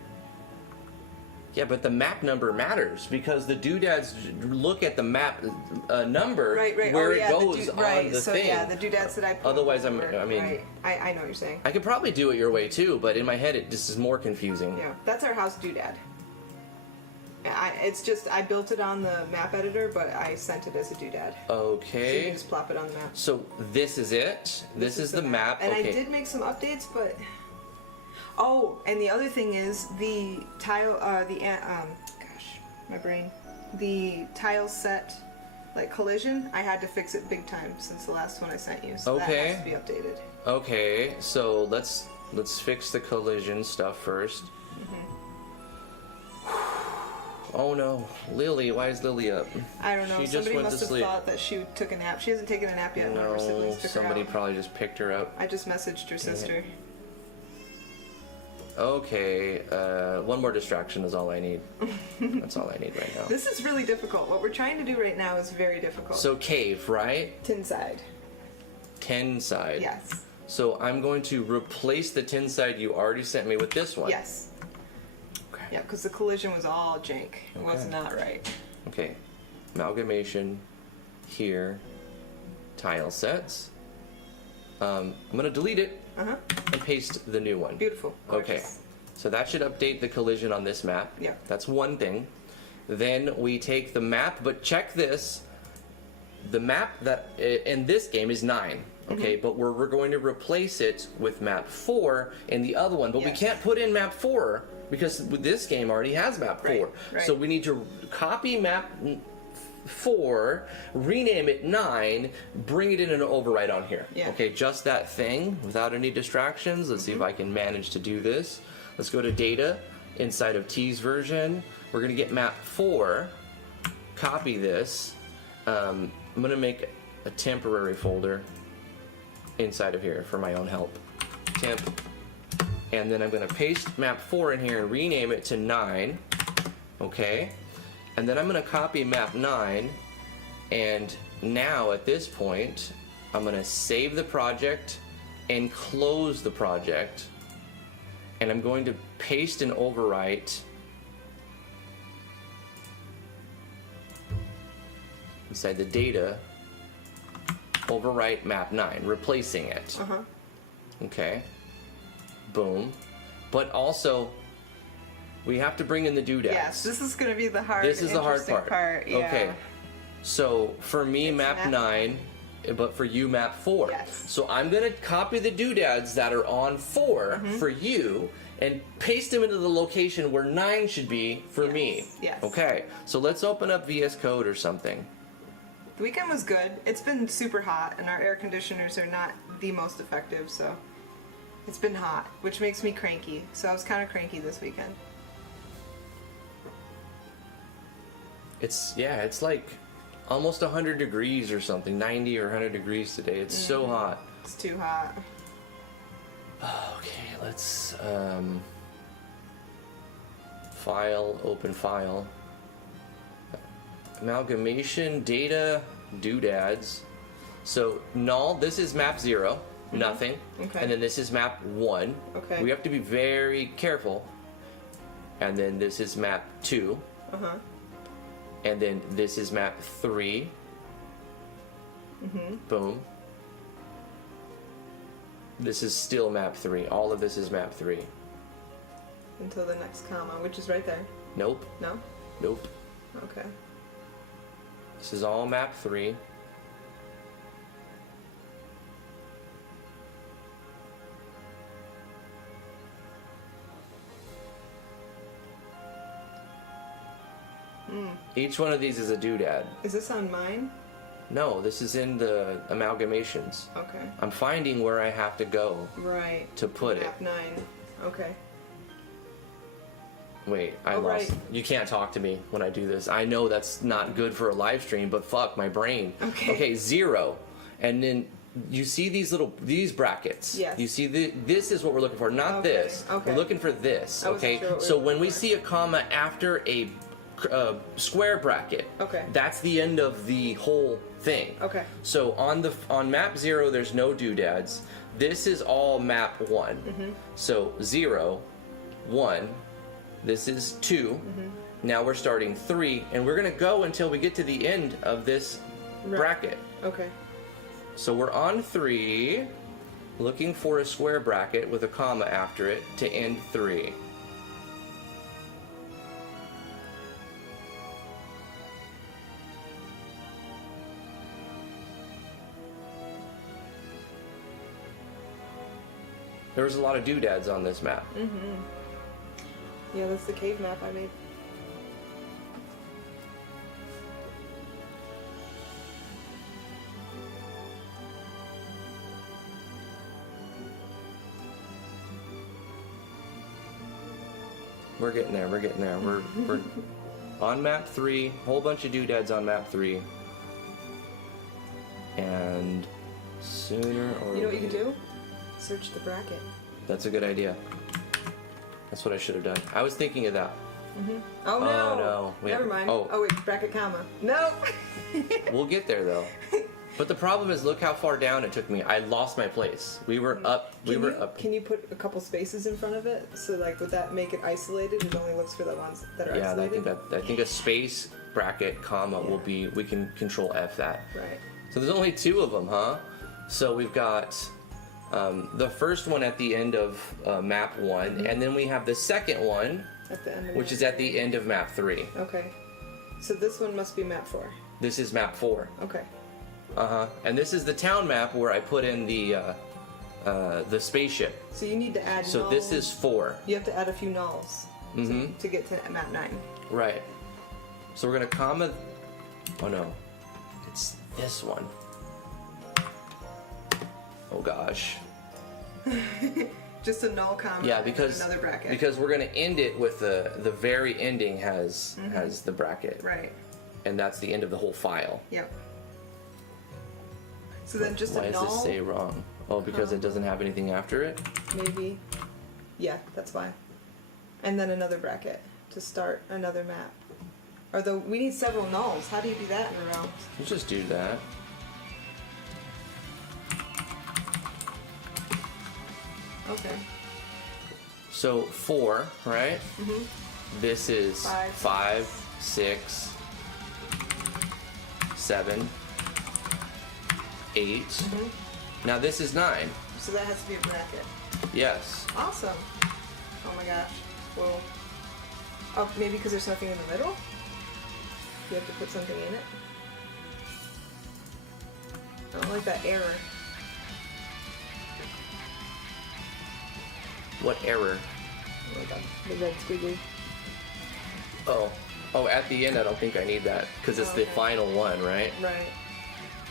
Yeah, but the map number matters because the doodads look at the map number where it goes on the thing. Yeah, the doodads that I put Otherwise, I over, mean, right. I know what you're saying. I could probably do it your way too, but in my head, it just is more confusing. Yeah, that's our house doodad. It's just I built it on the map editor, but I sent it as a doodad. Okay. So you can just plop it on the map. So this is it. This is the map. And okay. I did make some updates, but oh, and the other thing is the tile, gosh, my brain, the tile set, like collision. I had to fix it big time since the last one I sent you. So that has to be updated. Okay, so let's fix the collision stuff first. Oh no, Lily, why is Lily up? I don't know. She just Somebody went must to have sleep. thought that she took a nap. She hasn't taken a nap yet. One of her siblings took Somebody her out. probably just picked her up. I just messaged her sister. Okay, one more distraction is all I need. That's all I need right now. This is really difficult. What we're trying to do right now is very difficult. So cave, right? Tin side. Tin side. Yes. So I'm going to replace the tin side you already sent me with this one. Yes. Okay. Yeah, because the collision was all jank. It was not right. Okay. Amalgamation here. Tile sets. I'm gonna delete it and paste the new one. Beautiful. Okay. Gorgeous. So that should update the collision on this map. Yeah. That's one thing. Then we take the map, but check this. The map that in this game is 9. Okay, but we're going to replace it with map 4 in the other one. But we can't put in map 4 because this game already has map 4. Right. So we need to copy map 4, rename it 9, bring it in and overwrite on here. Yeah. Okay, just that thing without any distractions. Let's see if I can manage to do this. Let's go to data inside of T's version. We're going to get map 4, copy this. I'm going to make a temporary folder inside of here for my own help. Temp. And then I'm going to paste map 4 in here and rename it to 9. Okay. And then I'm going to copy map 9. And now at this point, I'm going to save the project and close the project. And I'm going to paste and overwrite inside the data, overwrite map 9, replacing it. Okay. Boom. But also, we have to bring in the doodads. Yes, this is going to be the hard, This is the hard part. Yeah. Okay. So for me, It's map 9, but for you, map 4. Yes. So I'm going to copy the doodads that are on 4 for you and paste them into the location where 9 should be for me. Yes. Okay. So let's open up VS Code or something. The weekend was good. It's been super hot, and our air conditioners are not the most effective, so it's been hot, which makes me cranky. So I was kind of cranky this weekend. It's like almost 100 degrees or something, 90 or 100 degrees today. It's so hot. It's too hot. Okay, let's file, open file. Amalgamation, data, doodads. So null, this is map 0, nothing. Okay. And then this is map 1. Okay. We have to be very careful. And then this is map 2. And then this is map 3. Boom. This is still map 3. All of this is map 3. Until the next comma, which is right there. Nope. No? Nope. Okay. This is all map 3. Each one of these is a doodad. Is this on mine? No, this is in the amalgamations. Okay. I'm finding where I have to go Right. to put it. Map 9. Okay. Wait, I Oh, lost. right. You can't talk to me when I do this. I know that's not good for a live stream, but fuck my brain. Okay. Okay, 0. And then you see these brackets. Yes. You see this is what we're looking for, not Okay, this. okay. We're looking for this. I wasn't Okay. sure what we So were when we looking for. see a comma after a square bracket, Okay. that's the end of the whole thing. Okay. So on map 0, there's no doodads. This is all map 1. So 0, 1. This is 2. Now we're starting 3, and we're gonna go until we get to the end of this bracket. Okay. So we're on 3, looking for a square bracket with a comma after it to end 3. There was a lot of doodads on this map. Yeah, that's the cave map I made. We're getting there. We're getting there. We're on map 3. Whole bunch of doodads on map 3. And sooner or You know what you can do? Search the bracket. That's a good idea. That's what I should have done. I was thinking of that. Oh no! no. We Never have- mind. oh. Oh wait, bracket comma. No! We'll get there though. But the problem is, look how far down it took me. I lost my place. We were up. Can you put a couple spaces in front of it? So like, would that make it isolated? It only looks for the ones that are Yeah, isolated? I think a space bracket comma will be. We can control F that. Right. So there's only 2 of them, huh? So we've got the first one at the end of map 1, and then we have the second one, At the end of which map is at the end of map 3. Okay. So this one must be map 4. This is map 4. Okay. And this is the town map where I put in the spaceship. So you need to add So nulls. this is 4. You have to add a few nulls to get to map 9. Right. So we're gonna comma. Oh no, it's this one. Oh gosh. Just a null comma. Yeah, and then because another bracket. because we're gonna end it with the very ending has the bracket, Right. and that's the end of the whole file. Yep. So then just Why a does null. this say wrong? Oh, because it doesn't have anything after it. Maybe. Yeah, that's why. And then another bracket to start another map. Although we need several nulls. How do you do that in a row? Let's just do that. Okay. So 4, right? This is 5. 5, 6, 7, 8. Now this is 9. So that has to be a bracket. Yes. Awesome. Oh my gosh. Whoa. Oh, maybe because there's nothing in the middle? You have to put something in it? I don't like that error. What error? Oh my god. The red squiggly. Oh, at the end I don't think I need that because it's the final one, right? Right.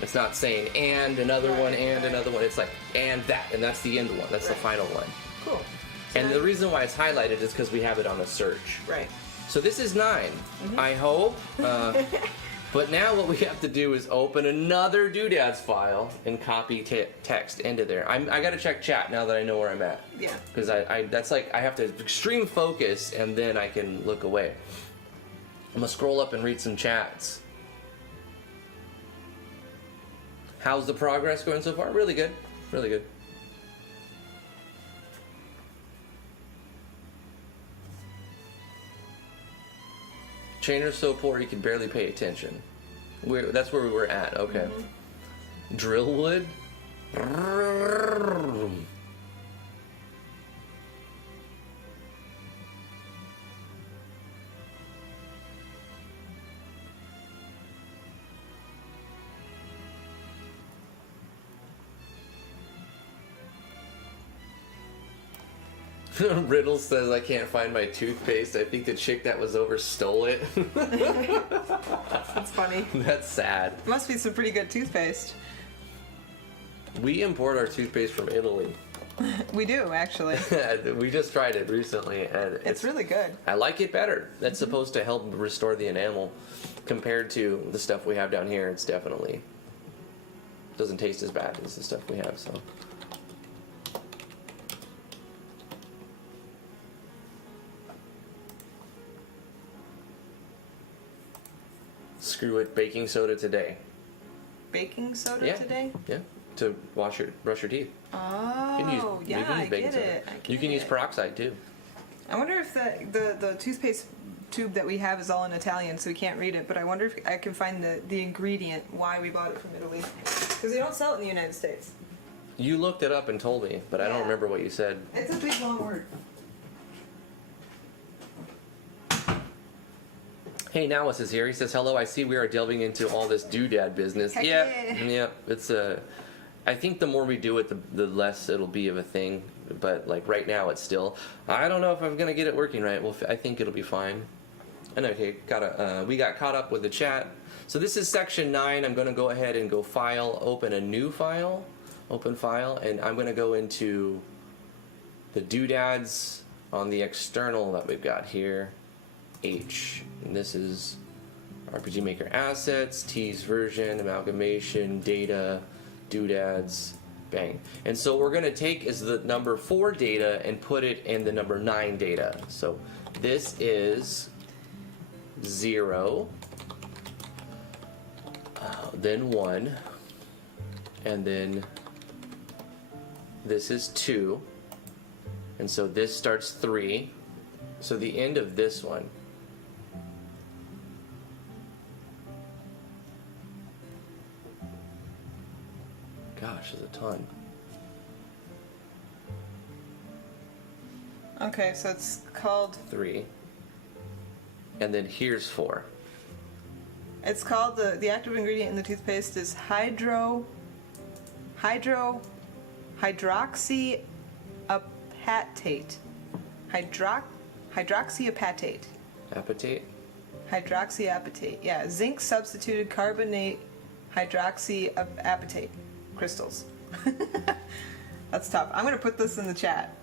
It's not saying and another one and right. another one. It's like and that, and that's the end one. That's the final one. Cool. So And now the reason why it's highlighted is because we have it on a search. Right. So this is 9, I hope. But now what we have to do is open another Doodads file and copy text into there. I got to check chat now that I know where I'm at. Yeah. Because that's like I have to extreme focus and then I can look away. I'm gonna scroll up and read some chats. How's the progress going so far? Really good. Really good. Chainer's so poor you can barely pay attention. That's where we were at. Okay. Drill wood. Riddle says I can't find my toothpaste. I think the chick that was over stole it. That's funny. That's sad. Must be some pretty good toothpaste. We import our toothpaste from Italy. We do, actually. We just tried it recently, and It's really good. I like it better. That's supposed to help restore the enamel. Compared to the stuff we have down here, it's definitely doesn't taste as bad as the stuff we have. So. Screw it, baking soda today. Baking soda today? Yeah, to brush your teeth. Oh, you can use baking soda. You can use peroxide too. I wonder if the toothpaste tube that we have is all in Italian, so we can't read it, but I wonder if I can find the ingredient, why we bought it from Italy. Because they don't sell it in the United States. You looked it up and told me, but I don't remember what you said. It's a big, long word. Hey, Nowis is here. He says, hello, I see we are delving into all this doodad business. Heck yeah. It's I think the more we do it, the less it'll be of a thing. But, like, right now it's still, I don't know if I'm going to get it working right. Well, I think it'll be fine. And okay, we got caught up with the chat. So this is section 9. I'm going to go ahead and go file, open a new file, open file, and I'm going to go into the doodads on the external that we've got here. H. And this is RPG Maker assets, T's version, amalgamation, data, doodads, bang. And so what we're going to take is the number 4 data and put it in the number 9 data. So this is 0, then 1, and then this is 2, and so this starts 3. So the end of this one. Gosh, there's a ton. Okay, so it's called... 3. And then here's 4. It's called, the active ingredient in the toothpaste is hydroxyapatite. Hydroxyapatite. Apatate? Hydroxyapatite. Yeah, zinc substituted carbonate hydroxyapatite crystals. That's tough. I'm going to put this in the chat.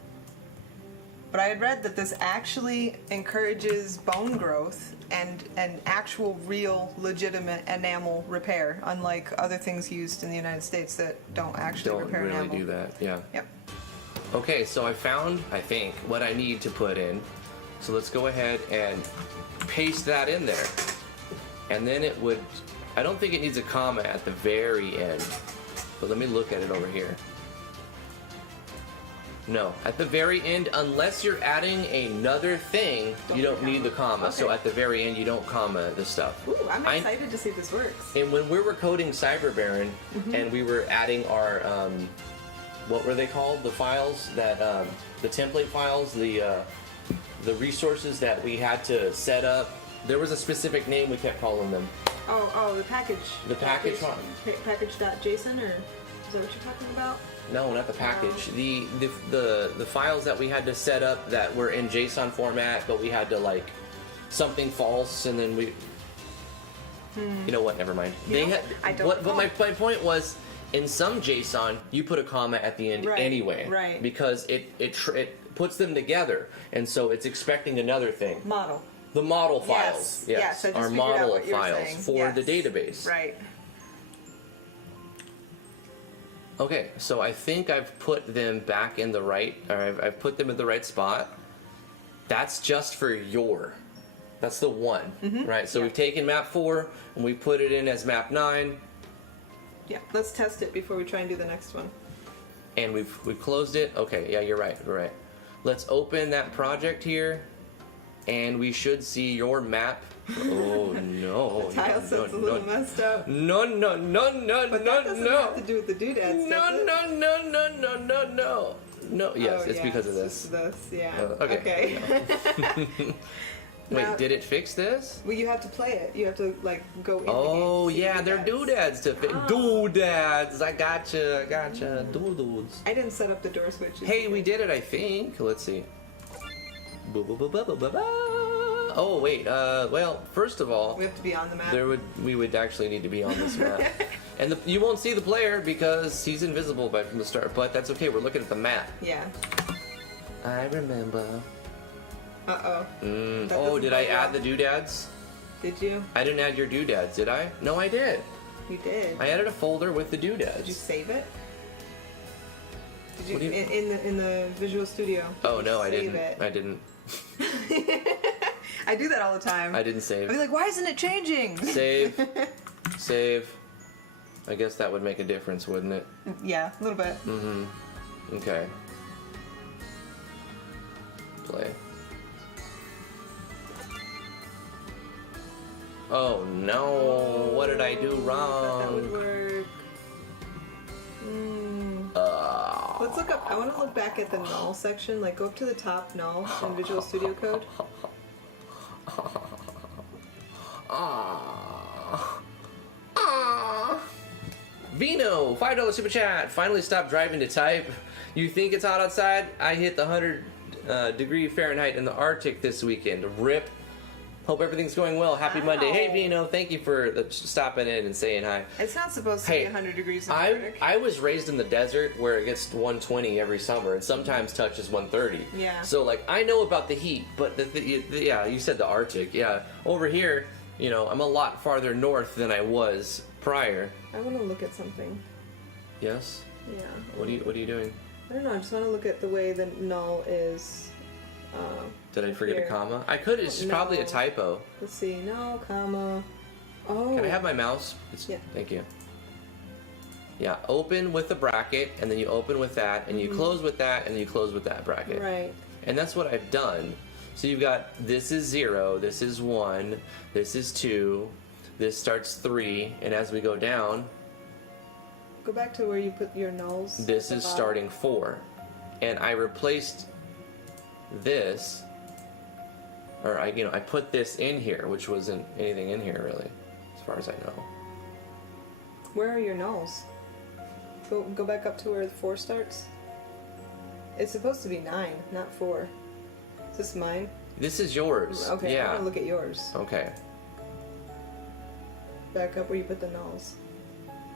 But I had read that this actually encourages bone growth and an actual, real, legitimate enamel repair, unlike other things used in the United States that don't actually repair really enamel. do that, yeah. Yep. Okay, so I found, I think, what I need to put in. So let's go ahead and paste that in there. And then it would, I don't think it needs a comma at the very end. But let me look at it over here. No, at the very end, unless you're adding another thing, you don't need the comma. So Okay. at the very end, you don't comma the stuff. Ooh, I'm excited to see if this works. And when we were coding Cyber Baron, Mm-hmm. and we were adding our, what were they called? The files that, the template files, the resources that we had to set up. There was a specific name we kept calling them. Oh, the package. The package one. Package.json, or is that what you're talking about? No, not the package. The files that we had to set up that were in JSON format, but we had to like something false, and then we. You know what? Never mind. You know, I don't But my recall. point was, in some JSON, you put a comma at the end Right, anyway, right. because it puts them together, and so it's expecting another thing. Model. The model Yes, files, yes, I just our figured out model what you were files saying. for the Yes. database. Right. Okay, so I think I've put them back in the right, or I've put them in the right spot. That's just for your. That's the one, right? So Yeah. we've taken map 4 and we put it in as map 9, Yeah. Let's test it before we try and do the next one. and we've closed it. Okay, yeah, you're right. You're right. Let's open that project here, and we should see your map. Oh no! Tile set's a little messed up. No! But that doesn't have to do with the doodads, does it? No. Yes, Oh, it's yeah, because of it's this. just this, yeah. Okay. Wait, Now- did it fix this? Well, you have to play it. You have to like go in the game Oh to see yeah, the they're doodads. doodads to fix. Ah. Doodads! I gotcha. Doodads. I didn't set up the door switches. Hey, we did it, I think. Let's see. Ba-ba-ba-ba-ba-ba. Oh wait, well, first of all, We have to be on the map. we would actually need to be on this map, and you won't see the player because he's invisible from the start. But that's okay. We're looking at the map. Yeah. I remember. Uh-oh. That Oh, doesn't did I bode add well. the doodads? Did you? I didn't add your doodads, did I? No, I did. You did. I added a folder with the Did you doodads. save it? Did you, What do you- in the Visual Studio? Oh Did no, you I save didn't. It? I didn't. I do that all the time. I didn't I'll be save. like, why isn't it changing? Save. Save. I guess that would make a difference, wouldn't it? Yeah, a little bit. Okay. Play. Oh no! What did I do I thought that would wrong? work. Let's look up. I want to look back at the null section. Like, go up to the top null in Visual Studio Code. Vino, $5 super chat. Finally stopped driving to type. You think it's hot outside? I hit the 100 degree Fahrenheit in the Arctic this weekend. Rip. Hope everything's going well. Happy Monday. Hey Ow. Vino, thank you for stopping in and saying hi. It's not supposed to Hey, be 100 degrees in the I Arctic. I was raised in the desert where it gets 120 every summer and sometimes touches 130. Yeah. So like I know about the heat, but yeah, you said the Arctic. Yeah, over here, you know, I'm a lot farther north than I was prior. I want to look at something. Yes. Yeah. What are you doing? I don't know. I just want to look at the way the null is. Did I forget Here. a comma? I could. It's No. probably a typo. Let's see. No, comma. Oh. Can I have my mouse? Yeah. Thank you. Yeah, open with the bracket, and then you open with that, and you close with that, and you close with that bracket. Right. And that's what I've done. So you've got this is 0, this is 1, this is 2, this starts 3, and as we go down, Go back to where you put your nulls. this at the is bottom. starting 4. And I replaced this, or I put this in here, which wasn't anything in here really, as far as I know. Where are your nulls? Go back up to where 4 starts. It's supposed to be 9, not 4. Is this mine? This is yours. Okay, I Yeah. want to look at yours. Okay. Back up where you put the nulls.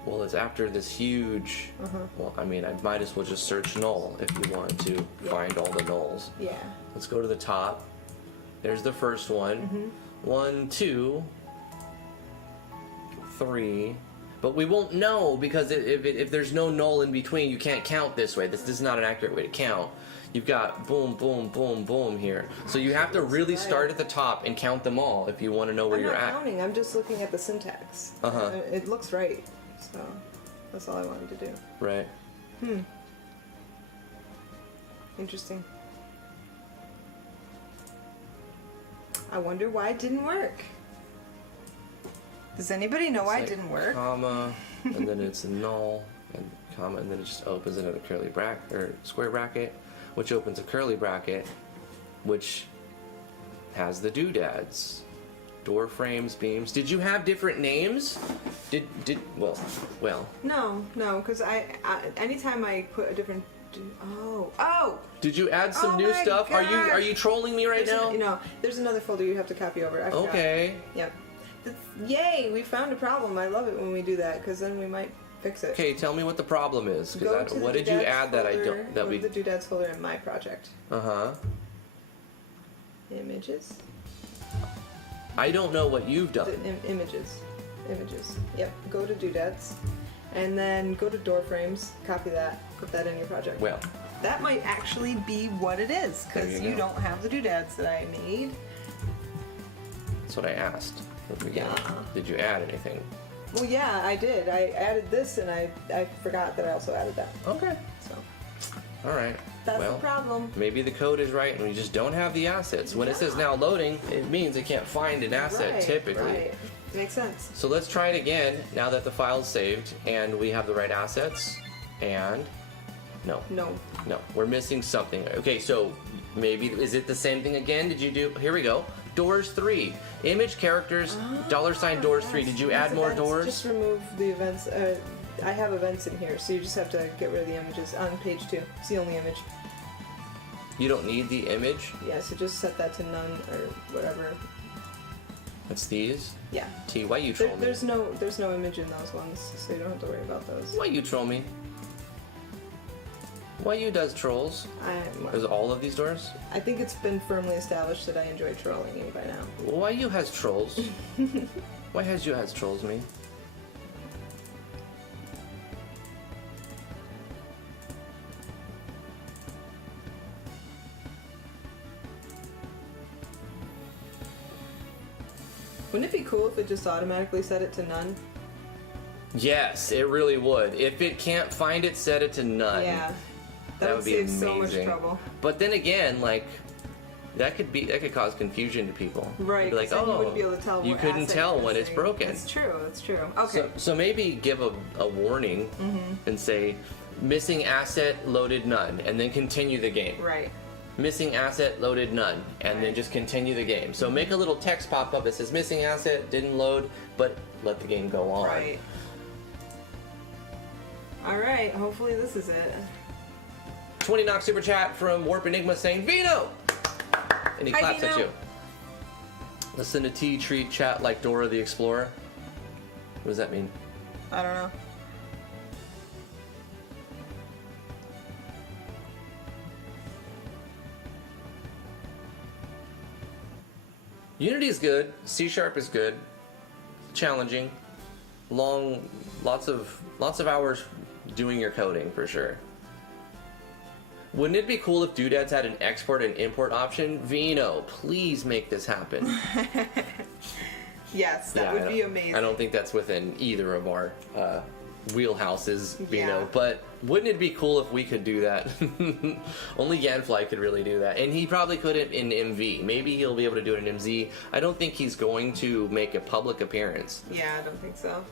Well, it's after this huge. Well, I mean, I might as well just search null if you want to find all the nulls. Yeah. Let's go to the top. There's the first one. 1, 2, 3. But we won't know because if there's no null in between, you can't count this way. This is not an accurate way to count. You've got boom, boom, boom, boom here. So you have to really start at the top and count them all if you want to know where I'm you're not at. counting. I'm just looking at the syntax. It looks right. So that's all I wanted to do. Right. Interesting. I wonder why it didn't work. Does anybody know why it didn't work? Comma, and then it's a null, and comma, and then it just opens another curly bracket, or square bracket, which opens a curly bracket, which has the doodads. Door frames, beams. Did you have different names? Well. No, because I anytime I put a different... Oh! Did you add some new my stuff? gosh. Are you trolling me right now? No, there's another folder you have to copy over. I forgot. Okay. Yep. Yay! We found a problem. I love it when we do that because then we might fix it. Okay, tell me what the problem is. Go to What the did you doodads add that I folder, don't? That go we. to the doodads folder in my project. Images. I don't know what you've done. Images. Yep. Go to doodads, and then go to door frames. Copy that. Put that in your project. Well. That might actually be what it is, because you don't have the doodads that I made. That's what I asked at the beginning. Yeah. Did you add anything? Well, yeah, I did. I added this, and I forgot that I also added that. Okay. So. All right. That's the problem. Maybe the code is right, and we just don't have the assets. When it says now loading, it means it can't find an asset typically. Right. Makes sense. So let's try it again now that the file's saved and we have the right assets. And no, we're missing something. Okay, so maybe is it the same thing again? Did you do? Here we go. Doors 3, image characters, $ doors 3. Did you add more doors? Just remove the events. I have events in here, so you just have to get rid of the images on page 2. It's the only image. You don't need the image? Yeah, so just set that to none or whatever. It's these? Yeah. T, why you troll me? There's no image in those ones, so you don't have to worry about those. Why you troll me? Why you does trolls? Is all of these doors? I think it's been firmly established that I enjoy trolling you by now. Why you has trolls? Why has you has trolls me? Wouldn't it be cool if it just automatically set it to none? Yes, it really would. If it can't find it, set it to none. Yeah. That would be save amazing. so much trouble. But then again, like that could cause confusion to people. Right. Be like, you wouldn't be able to tell you what couldn't asset tell you're when it's missing. broken. That's true. Okay. So maybe give a warning and say missing asset loaded none, and then continue the game. Right. Missing asset loaded none, and then just continue the game. So make a little text pop up that says missing asset didn't load, but let the game go on. Right. Alright, hopefully this is it. 20 knock super chat from Warp Enigma saying Vino! And he claps at you. Listen to T treat chat like Dora the Explorer. What does that mean? I don't know. Unity is good. C# is good. Challenging. Long, lots of hours doing your coding for sure. Wouldn't it be cool if Doodads had an export and import option? Vino, please make this happen. Yes, that would be amazing. I don't think that's within either of our wheelhouses, Vino, Yeah. but wouldn't it be cool if we could do that? Only Yanfly could really do that, and he probably couldn't in MV. Maybe he'll be able to do it in MZ. I don't think he's going to make a public appearance. Yeah, I don't think so.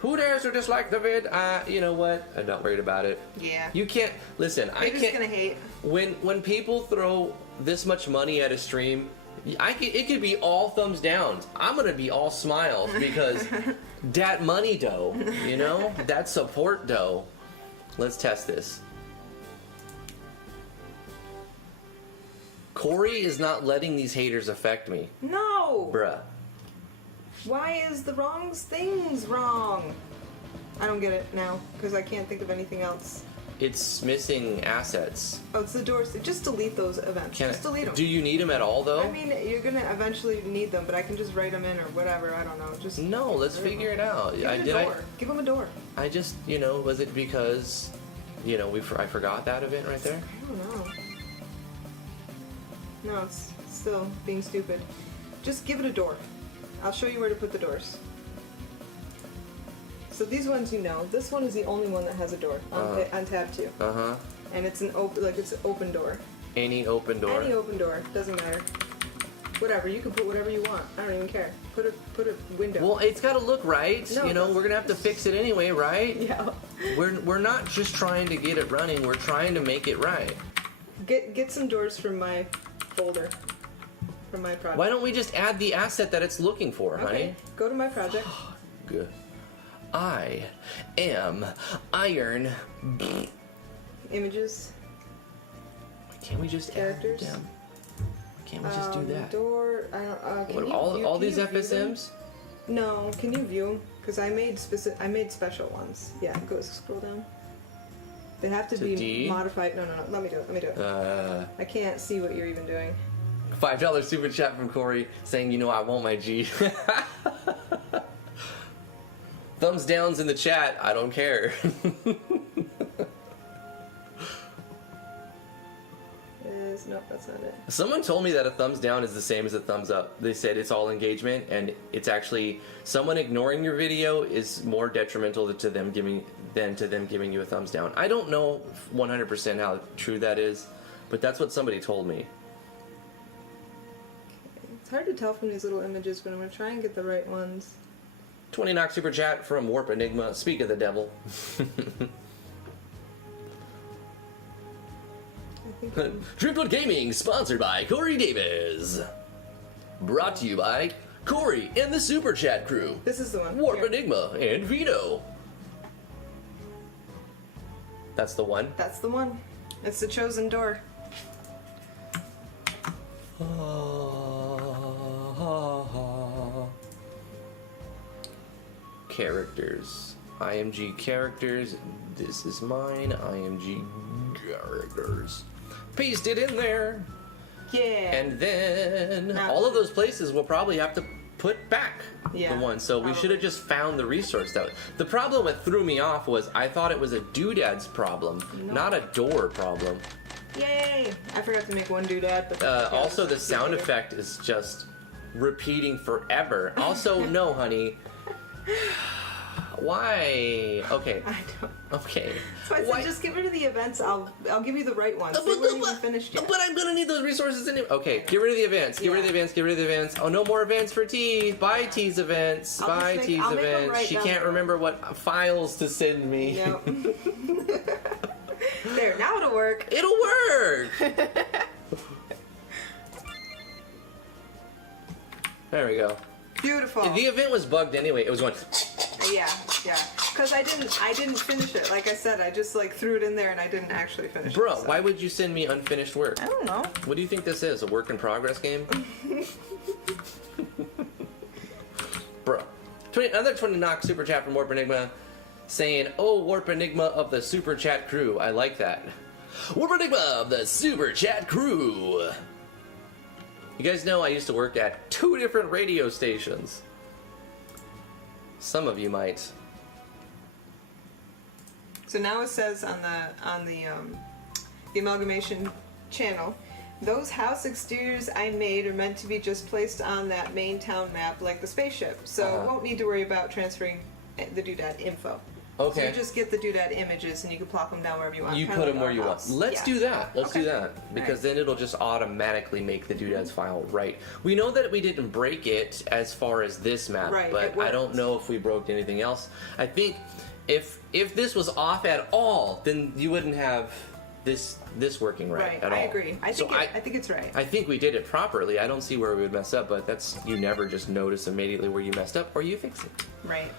Who dares to dislike the vid? You know what? I'm not worried about it. Yeah. You can't listen. They're just gonna hate. When people throw this much money at a stream, it could be all thumbs down. I'm gonna be all smiles because that money dough, you know, that support dough. Let's test this. Corey is not letting these haters affect me, No! bruh. Why is the wrong things wrong? I don't get it now, because I can't think of anything else. It's missing assets. Oh, it's the doors. Just delete those events. Just delete them. Do you need them at all, though? I mean, you're gonna eventually need them, but I can just write them in or whatever. I don't know. Just No, let's figure it out. Give them a door. Give them a door. I just, was it because, I forgot that event right there? I don't know. No, it's still being stupid. Just give it a door. I'll show you where to put the doors. So these ones, this one is the only one that has a door on tab 2. Uh-huh. and it's an open door. Any open door. Any open door, doesn't matter. Whatever, you can put whatever you want. I don't even care. Put a window. Well, it's got to look right. No, you know, we're gonna have to fix it anyway, right? Yeah. We're not just trying to get it running. We're trying to make it right. Get some doors from my folder, from my project. Why don't we just add the asset that it's looking for, honey? Okay. Go to my project. Good. I am iron. Images. Can't we just Characters. add them? Can't we just do that? Door. I don't. Can you all can these you view them? FSMs? No. Can you view them? Because I made special ones. Yeah. Go scroll down. They have to be D? modified. No. Let me do it. I can't see what you're even doing. $5 super chat from Corey saying, you know, I want my G. Thumbs downs in the chat. I don't care. Nope, that's not it. Someone told me that a thumbs down is the same as a thumbs up. They said it's all engagement, and it's actually someone ignoring your video is more detrimental to them giving you a thumbs down. I don't know 100% how true that is, but that's what somebody told me. It's hard to tell from these little images, but I'm gonna try and get the right ones. 20 knock super chat from Warp Enigma. Speak of the devil. Driftwood Gaming, sponsored by Corey Davis. Brought to you by Corey and the Super Chat crew. This is the one. Warp Here. Enigma and Vito. That's the one? That's the one. It's the chosen door. Characters. IMG characters. This is mine. IMG characters. Paste it in there. Yeah. And then all of those places we'll probably have to put back the one. So we should have just found the resource. The problem that threw me off was I thought it was a doodads problem, not a door problem. Yay! I forgot to make one doodad. But Also, the sound effect is just repeating forever. Also, no, honey. Why? Okay. I don't. Okay. So I said, just get rid of the events. I'll give you the right ones. They weren't even finished yet. But I'm gonna need those resources anyway. Okay, get rid of the events. Get rid of the events. Get rid of the events. Oh, no more events for T. Bye, T's events. Bye, T's events. She can't remember what files to send me. Nope. There, now it'll work. It'll work. There we go. Beautiful. The event was bugged anyway. It was going. Yeah. Because I didn't finish it. Like I said, I just threw it in there and I didn't actually finish it. Bro, So. why would you send me unfinished work? I don't know. What do you think this is? A work in progress game? Bro. Another 20 knock super chat from Warp Enigma saying, oh, Warp Enigma of the super chat crew. I like that. Warp Enigma of the super chat crew. You guys know I used to work at 2 different radio stations. Some of you might. So now it says on the Amalgamation channel, those house exteriors I made are meant to be just placed on that main town map like the spaceship. So won't need to worry about transferring the doodad info. Okay. So you just get the doodad images and you can plop them down wherever you want. You Kinda put like them where our you house. want. Let's do that. Let's do that. Because Alright. then it'll just automatically make the doodads file right. We know that we didn't break it as far as this map, Right, but it I don't worked. know if we broke anything else. I think if this was off at all, then you wouldn't have this working right at all. I agree. I So think it's right. I think we did it properly. I don't see where we would mess up, but you never just notice immediately where you messed up or you fix it. Right.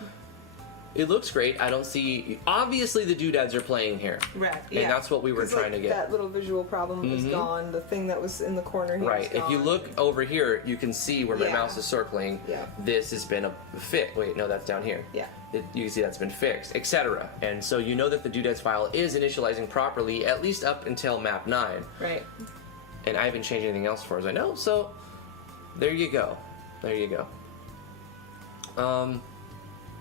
It looks great. I don't see. Obviously, the doodads are playing here. Right. And that's what we were trying to get. That little visual problem is gone. The thing that was in the corner here Right. is gone. If you look over here, you can see where my Yeah. mouse is circling. Yeah. This has been a fit. Wait, no, that's down here. Yeah. You can see that's been fixed, etc. And so you know that the doodads file is initializing properly, at least up until map 9. Right. And I haven't changed anything else as far as I know. So there you go. There you go.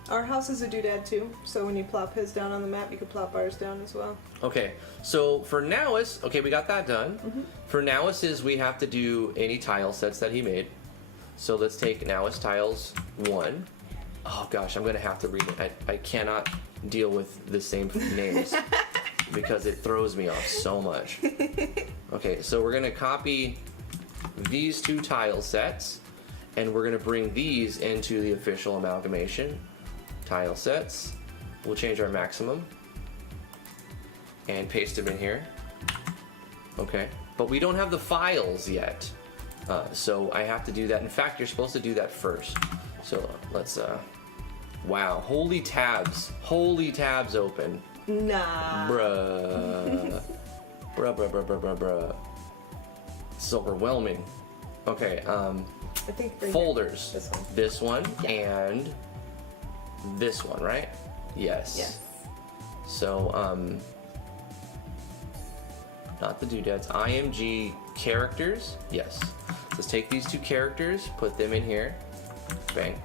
Our house is a doodad too, so when you plop his down on the map, you can plop ours down as well. Okay, so for Nowis, we got that done. For Nowis we have to do any tile sets that he made. So let's take Nowis tiles 1. Oh gosh, I'm gonna have to read it. I cannot deal with the same names. because it throws me off so much. Okay, so we're gonna copy these 2 tile sets, and we're gonna bring these into the official amalgamation tile sets. We'll change our maximum and paste them in here. Okay, but we don't have the files yet, so I have to do that. In fact, you're supposed to do that first. So let's wow, holy tabs open. Nah. Bruh. Bruh. It's overwhelming. Okay, I think right folders. Here. This one Yeah. and this one, right? Yes. Yes. So, not the doodads. IMG characters. Yes. Let's take these 2 characters, put them in here. Bang.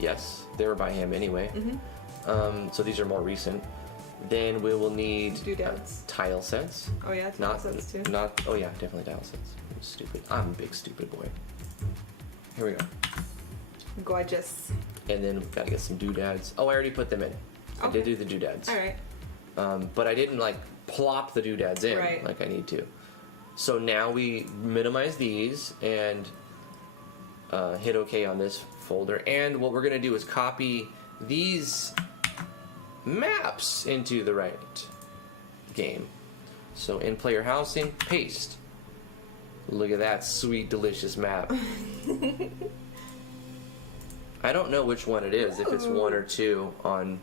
Yes, they were by him anyway. So these are more recent. Then we will need doodads. Tile sets. Oh yeah, tile sets too. Oh yeah, definitely tile sets. I'm stupid. I'm a big stupid boy. Here we go. Gorgeous. And then we've got to get some doodads. Oh, I already put them in. I did do the doodads. All right. But I didn't like plop the doodads in Right. like I need to. So now we minimize these and hit OK on this folder. And what we're going to do is copy these maps into the right game. So in player housing, paste. Look at that sweet, delicious map. I don't know which one it is, if it's 1 or 2 on...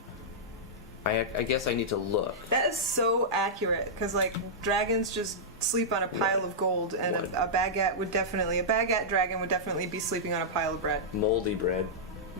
I guess I need to look. That is so accurate, because like dragons just sleep on a pile of gold, and a baguette dragon would definitely be sleeping on a pile of bread. Moldy bread.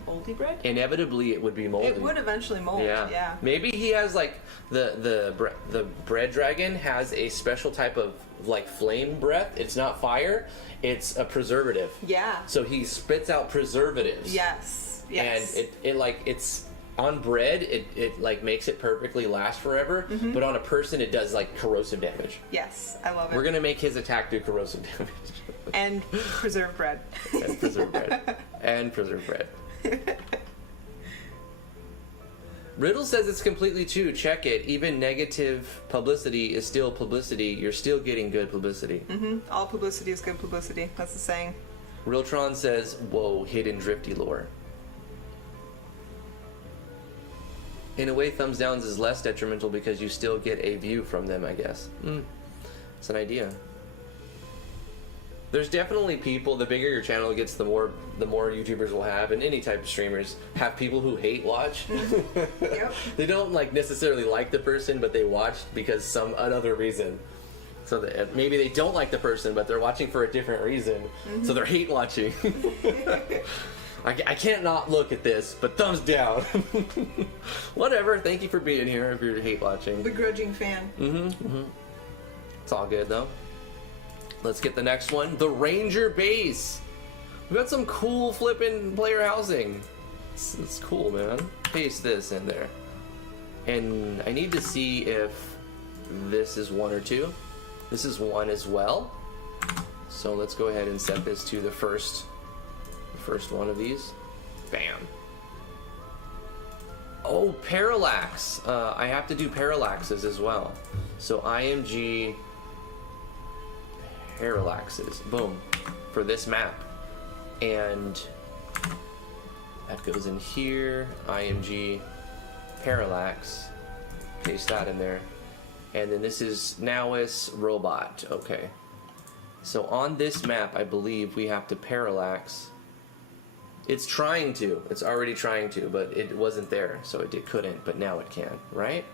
Moldy bread? Inevitably, it would be moldy. It would eventually mold. Yeah. Maybe he has like the bread dragon has a special type of like flame breath. It's not fire. It's a preservative. Yeah. So he spits out preservatives. Yes. Yes. And it like it's on bread. It like makes it perfectly last forever. Mm-hmm. But on a person, it does like corrosive damage. Yes, I love it. We're gonna make his attack do corrosive damage. And preserved bread. And preserved bread. And preserved bread. Riddle says it's completely true. Check it. Even negative publicity is still publicity. You're still getting good publicity. Mm-hmm. All publicity is good publicity. That's the saying. Realtron says, whoa, hidden drifty lore. In a way, thumbs downs is less detrimental because you still get a view from them, I guess. It's an idea. There's definitely people, the bigger your channel gets, the more YouTubers will have, and any type of streamers have people who hate watch. Yep. They don't like necessarily like the person, but they watch because another reason. So that maybe they don't like the person, but they're watching for a different reason. So they're hate watching. I can't not look at this, but thumbs down. Whatever. Thank you for being here. If you're hate watching, Begrudging fan. It's all good though. Let's get the next one. The Ranger Base. We got some cool flipping player housing. It's cool, man. Paste this in there. And I need to see if this is 1 or 2. This is 1 as well. So let's go ahead and set this to the first one of these. Bam. Oh, parallax. I have to do parallaxes as well. So IMG parallaxes. Boom. For this map. And that goes in here. IMG parallax. Paste that in there. And then this is Nowis robot. Okay. So on this map, I believe we have to parallax. It's trying to. It's already trying to, but it wasn't there, so it couldn't, but now it can, right?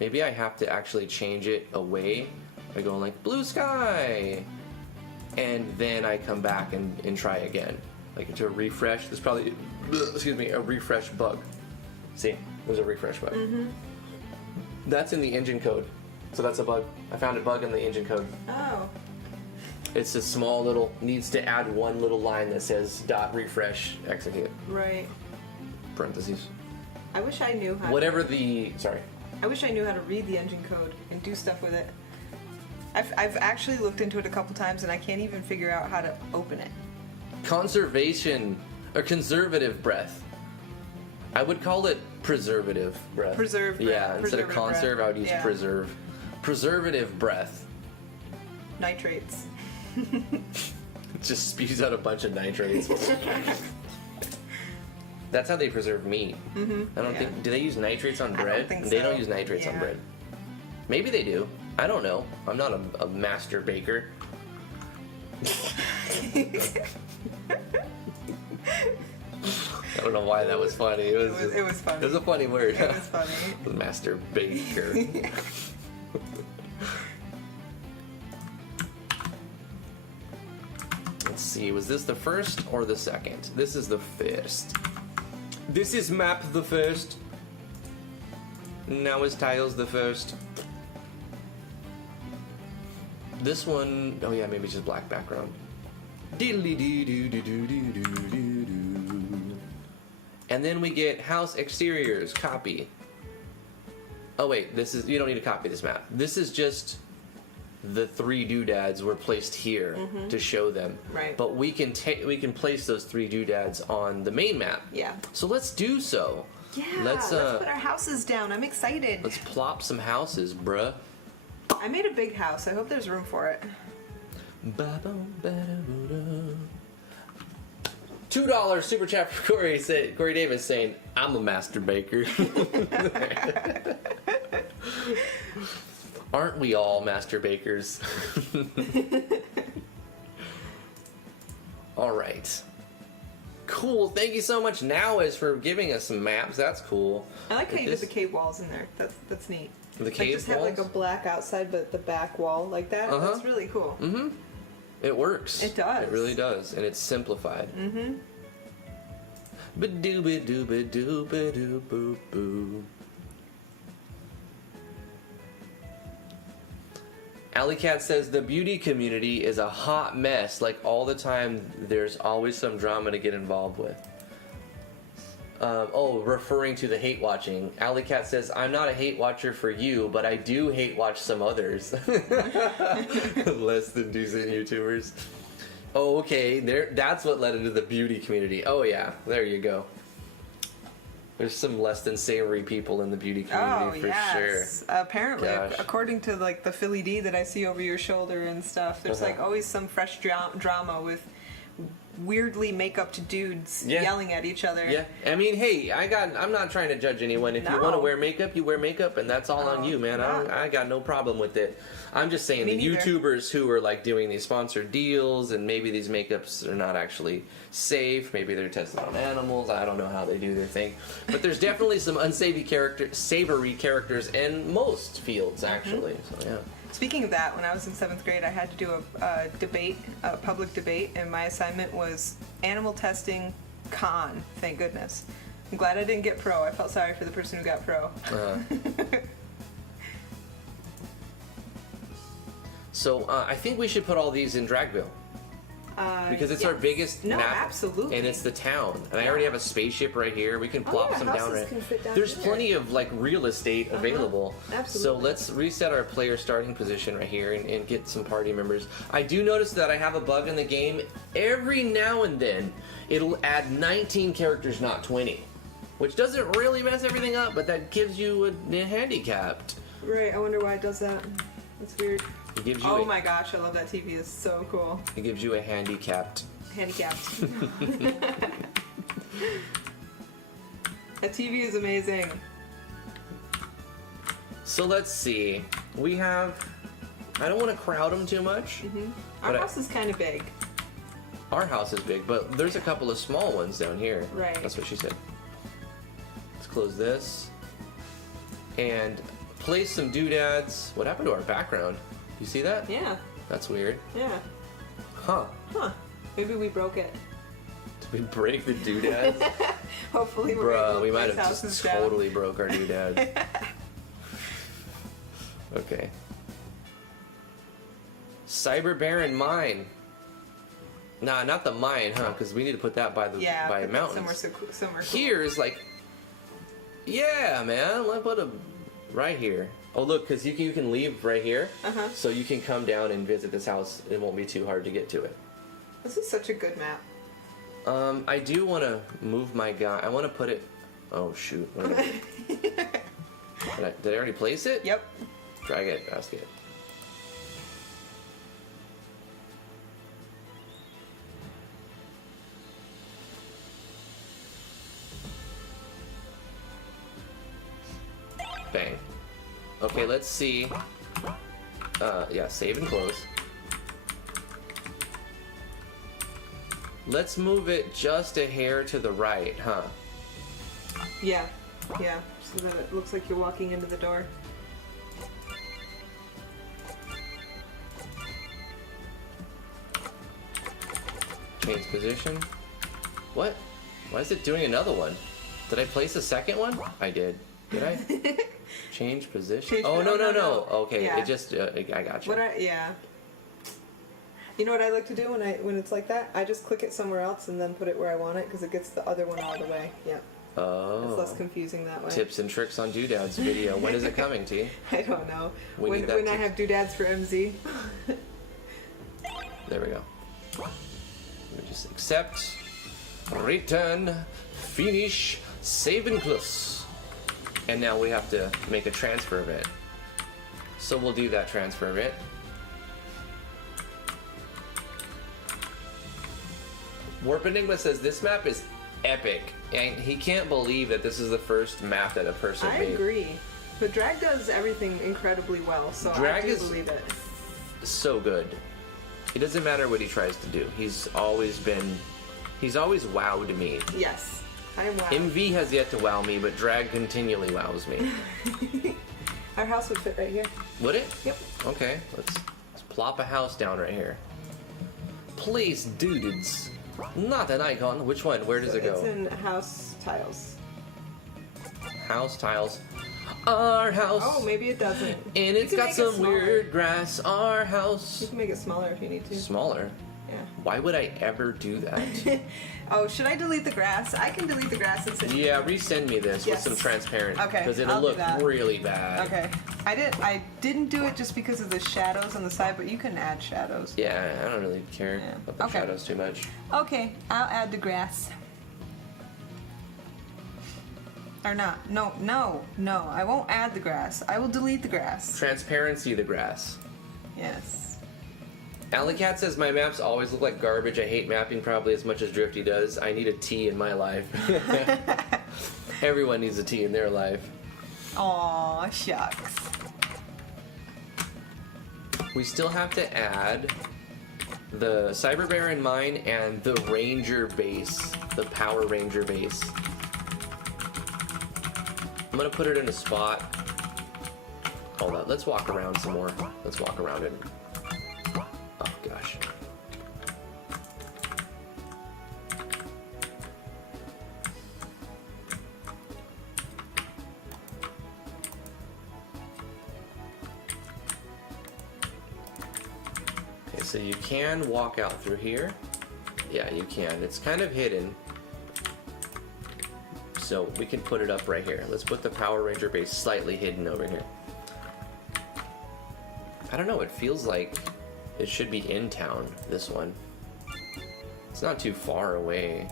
Maybe I have to actually change it away by going like blue sky, and then I come back and try again. Like to refresh. There's probably, excuse me, a refresh bug. See, there's a refresh bug. That's in the engine code. So that's a bug. I found a bug in the engine code. Oh. It's a small little, needs to add one little line that says .refresh execute. Right. Parentheses. I wish I knew how. Whatever the, sorry. I wish I knew how to read the engine code and do stuff with it. I've actually looked into it a couple times and I can't even figure out how to open it. Conservation, or conservative breath. I would call it preservative breath. Preserve breath. Yeah, instead of Preservative conserve, breath. I would use Yeah. preserve. Preservative breath. Nitrates. It just spews out a bunch of nitrates. That's how they preserve meat. I don't think. Do they use nitrates on bread? I don't think They so. don't use nitrates on bread. Maybe they do. I don't know. I'm not a master baker. I don't know why that was funny. It was funny. It was a funny word. It was funny. Master baker. Let's see, was this the first or the second? This is the first. This is map the first. Now is tiles the first. This one, oh yeah, maybe just black background. Diddly doo doo doo doo doo doo doo doo. And then we get house exteriors, copy. Oh wait, this is, you don't need to copy this map. This is just the 3 doodads were placed here to show them. Right. But we can place those 3 doodads on the main map. Yeah. So let's do so. Yeah. Let's put our houses down. I'm excited. Let's plop some houses, bruh. I made a big house. I hope there's room for it. $2 super chat for Corey Davis saying, "I'm a master baker." Aren't we all master bakers? All right. Cool. Thank you so much, Now is for giving us some maps. That's cool. I like how you did the cave walls in there. That's neat. The Like cave just have like a walls? black outside, but the back wall like that. That's really cool. It works. It does. It really does, and it's simplified. Ba-doo-ba-doo-ba-doo-ba-doo-boo-boo. Alley Cat says the beauty community is a hot mess. Like all the time, there's always some drama to get involved with. Referring to the hate watching. Alley Cat says, "I'm not a hate watcher for you, but I do hate watch some others." Less than decent YouTubers. Oh, okay. That's what led into the beauty community. Oh yeah, there you go. There's some less than savory people in the beauty community for sure. Apparently, Gosh. according to like the Philly D that I see over your shoulder and stuff, there's like always some fresh drama with weirdly make-upped dudes yelling at each other. Yeah, I mean, hey, I'm not trying to judge anyone. If you want to wear makeup, you wear makeup, and that's all on you, man. I got no problem with it. I'm just saying the YouTubers who are like doing these sponsored deals, and maybe these makeups are not actually safe. Maybe they're tested on animals. I don't know how they do their thing, but there's definitely some unsavory characters in most fields, actually. So yeah. Speaking of that, when I was in 7th grade, I had to do a public debate, and my assignment was animal testing con. Thank goodness. I'm glad I didn't get pro. I felt sorry for the person who got pro. So I think we should put all these in Dragville. Because it's our biggest map, absolutely. and it's the town. And I already have a spaceship right here. We can plop some down right. There's plenty of like real estate available. Absolutely. So let's reset our player starting position right here and get some party members. I do notice that I have a bug in the game. Every now and then, it'll add 19 characters, not 20, which doesn't really mess everything up, but that gives you a handicapped. Right. I wonder why it does that. That's weird. It gives you oh my gosh, I love that TV. It's so cool. It gives you a handicapped. Handicapped. That TV is amazing. So let's see. We have. I don't want to crowd them too much. Our house is kind of big. Our house is big, but there's a couple of small ones down here. Right. That's what she said. Let's close this. And place some doodads. What happened to our background? You see that? Yeah. That's weird. Yeah. Huh. Maybe we broke it. Did we break the doodads? Hopefully we're able to we might place have houses just down. totally broke our doodads. Okay. Cyber Baron mine. Nah, not the mine, huh? Because we need to put that by the by mountains. Somewhere cool. Here is like, yeah, man. Let's put a right here. Oh, look, because you can leave right here, so you can come down and visit this house. It won't be too hard to get to it. This is such a good map. I do want to move my guy. I want to put it. Oh shoot. What did I already place it? Yep. Drag it, basket. Bang. Okay, let's see. Yeah, save and close. Let's move it just a hair to the right, huh? Yeah. Yeah. So that it looks like you're walking into the door. Change position. What? Why is it doing another one? Did I place a second one? I did. Did I? Change position? Change Oh, no, no. no, no. Okay, Yeah. it just, I got you. Yeah. You know what I like to do when it's like that? I just click it somewhere else and then put it where I want it because it gets the other one out of the way. Yeah. Oh. It's less confusing that way. Tips and tricks on doodads video. When is it coming, T? I don't know. We when need that I too. have doodads for MZ. There we go. Let me just accept, return, finish, save and close. And now we have to make a transfer event. So we'll do that transfer event. Warp Enigma says this map is epic, and he can't believe that this is the first map that a person I made. agree. But Drag does everything incredibly well, so Drag I do is- believe it. So good. It doesn't matter what he tries to do. He's always wowed me. Yes. I am wow. MV has yet to wow me, but Drag continually wows me. Our house would fit right here. Would it? Yep. Okay, let's plop a house down right here. Place dudes. Not an icon. Which one? Where does So it go? It's in house tiles. House tiles. Our house. Oh, maybe it doesn't. And it's You can got make it some smaller. weird grass. Our You house. can make it smaller if you need to. Smaller. Yeah. Why would I ever do that? Oh, should I delete the grass? I can delete the grass and send Yeah, resend me this Yes. with some transparent. Okay, Because it'll I'll do look that. really bad. Okay. I didn't do it just because of the shadows on the side, but you can add shadows. Yeah, I don't really care Yeah. about the Okay. shadows too much. Okay, I'll add the grass. Or not. No. I won't add the grass. I will delete the grass. Transparency the grass. Yes. Alley Cat says my maps always look like garbage. I hate mapping probably as much as Drifty does. I need a T in my life. Everyone needs a T in their life. Aw, shucks. We still have to add the Cyber Baron mine and the Ranger base, the Power Ranger base. I'm gonna put it in a spot. Hold on, let's walk around some more. Let's walk around it. Oh gosh. Okay, so you can walk out through here. Yeah, you can. It's kind of hidden. So we can put it up right here. Let's put the Power Ranger base slightly hidden over here. I don't know, it feels like it should be in town, this one. It's not too far away.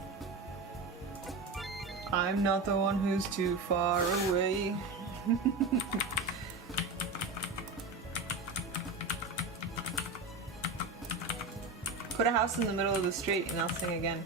I'm not the one who's too far away. Put a house in the middle of the street and I'll sing again.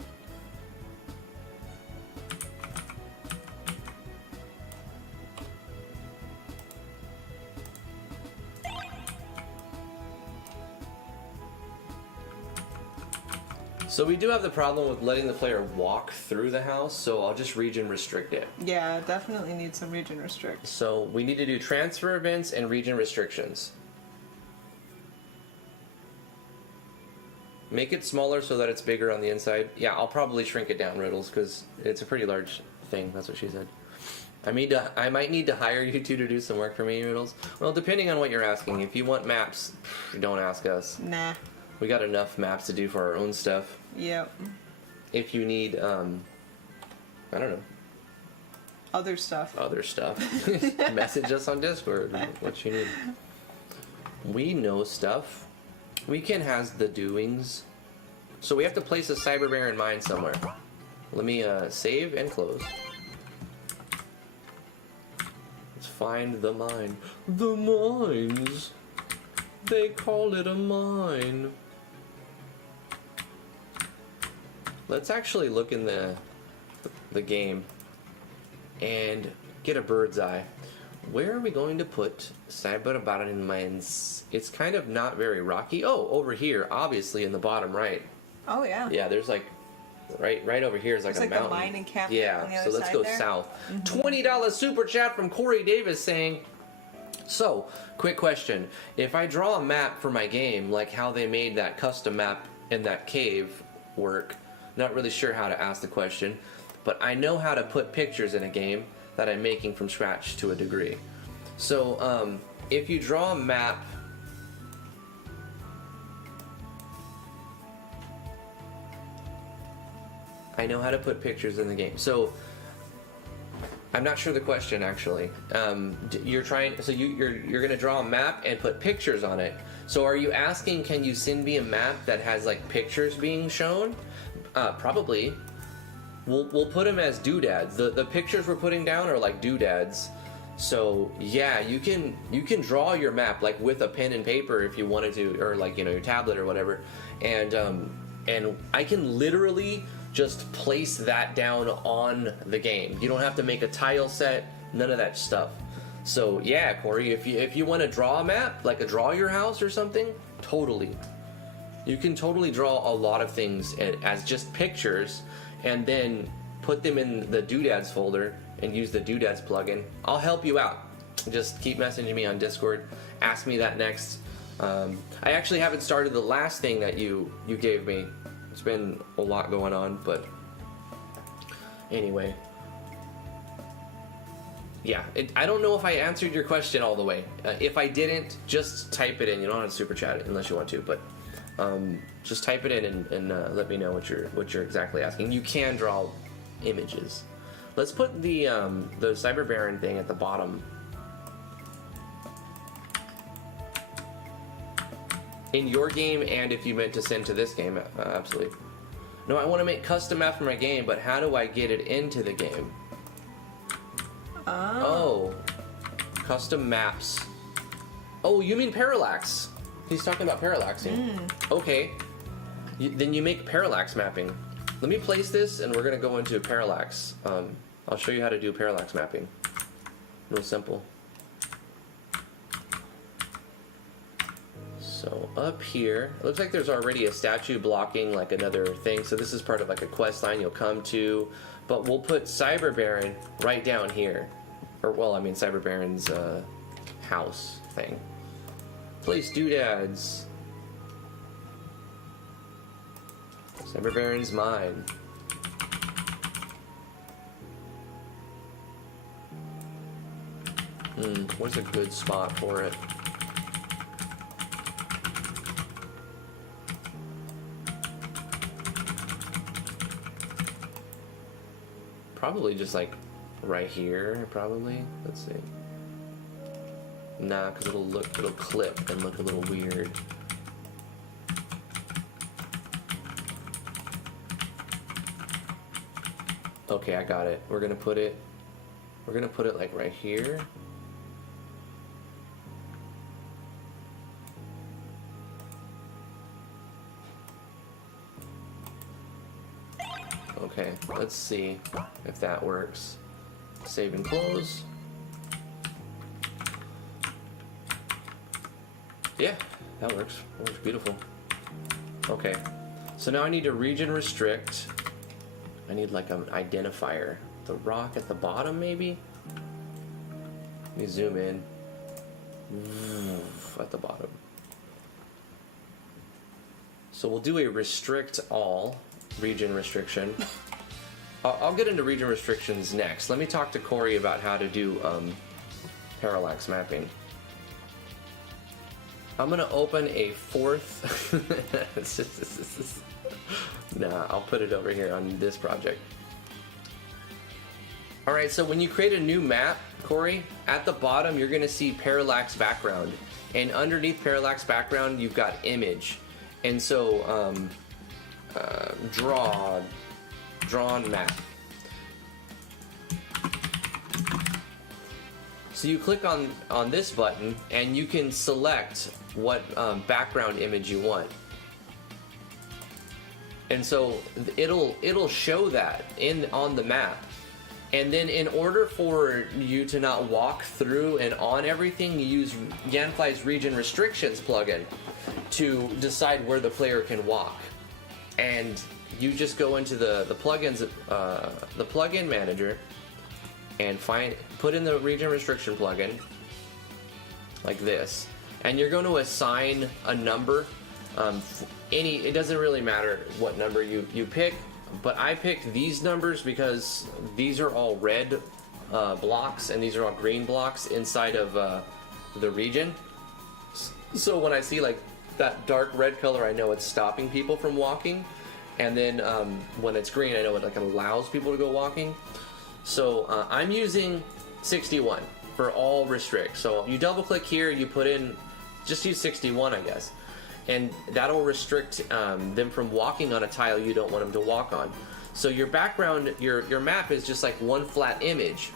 So we do have the problem with letting the player walk through the house, so I'll just region restrict it. Yeah, definitely need some region restrict. So we need to do transfer events and region restrictions. Make it smaller so that it's bigger on the inside. Yeah, I'll probably shrink it down, Riddles, because it's a pretty large thing. That's what she said. I might need to hire you two to do some work for me, Riddles. Well, depending on what you're asking. If you want maps, don't ask us. Nah. We got enough maps to do for our own stuff. Yep. If you need, I don't know, Other stuff. other stuff, message us on Discord what you need. We know stuff. Weekend has the doings. So we have to place a Cyber Baron mine somewhere. Let me save and close. Let's find the mine. The mines. They call it a mine. Let's actually look in the game and get a bird's eye. Where are we going to put Cyberbarren mines? It's kind of not very rocky. Oh, over here, obviously in the bottom right. Oh yeah. Yeah, there's like right over here is like There's a like mountain. a mining camp. Yeah, on the so other let's side go there. south. $20 super chat from Corey Davis saying, so, quick question. If I draw a map for my game, like how they made that custom map in that cave work, not really sure how to ask the question, but I know how to put pictures in a game that I'm making from scratch to a degree. So, if you draw a map... I know how to put pictures in the game. So, I'm not sure the question actually. You're trying, so you're gonna draw a map and put pictures on it. So are you asking, can you send me a map that has like pictures being shown? Probably. We'll put them as doodads. The pictures we're putting down are like doodads. So yeah, you can draw your map like with a pen and paper if you wanted to, or like your tablet or whatever, and I can literally just place that down on the game. You don't have to make a tile set, none of that stuff. So yeah, Corey, if you want to draw a map, like a draw your house or something, totally. You can totally draw a lot of things as just pictures, and then put them in the doodads folder and use the doodads plugin. I'll help you out. Just keep messaging me on Discord. Ask me that next. I actually haven't started the last thing that you gave me. It's been a lot going on, but anyway. Yeah, I don't know if I answered your question all the way. If I didn't, just type it in. You don't have to super chat it unless you want to, but just type it in and let me know what you're exactly asking. You can draw images. Let's put the Cyberbarren thing at the bottom. In your game, and if you meant to send to this game, absolutely. No, I want to make custom map for my game, but how do I get it into the game? Oh. Custom maps. Oh, you mean Parallax. He's talking about parallaxing. Okay. Then you make parallax mapping. Let me place this, and we're going to go into parallax. I'll show you how to do parallax mapping. Real simple. So up here, it looks like there's already a statue blocking like another thing. So this is part of like a quest line you'll come to. But we'll put Cyberbarren right down here. Or, well, I mean Cyberbarren's house thing. Place doodads. Cyberbarren's mine. Where's a good spot for it? Probably just like right here, probably. Let's see. Nah, because it'll clip and look a little weird. Okay, I got it. We're gonna put it like right here. Okay, let's see if that works. Save and close. Yeah, that works. That works beautiful. Okay, so now I need to region restrict. I need like an identifier. The rock at the bottom, maybe? Let me zoom in. At the bottom. So we'll do a restrict all region restriction. I'll get into region restrictions next. Let me talk to Corey about how to do parallax mapping. I'm gonna open a fourth. Nah, I'll put it over here on this project. Alright, so when you create a new map, Corey, at the bottom you're gonna see parallax background. And underneath parallax background you've got image. And so drawn map. So you click on this button, and you can select what background image you want. And so it'll show that on the map. And then in order for you to not walk through and on everything, you use Yanfly's Region Restrictions plugin to decide where the player can walk. And you just go into the plugins, the plugin manager, and put in the region restriction plugin like this, and you're going to assign a number. It doesn't really matter what number you pick, but I picked these numbers because these are all red blocks and these are all green blocks inside of the region. So when I see like that dark red color, I know it's stopping people from walking, and then when it's green, I know it like allows people to go walking. So I'm using 61 for all restrict. So you double click here, you put in, just use 61, I guess, and that'll restrict them from walking on a tile you don't want them to walk on. So your background, your map is just like one flat image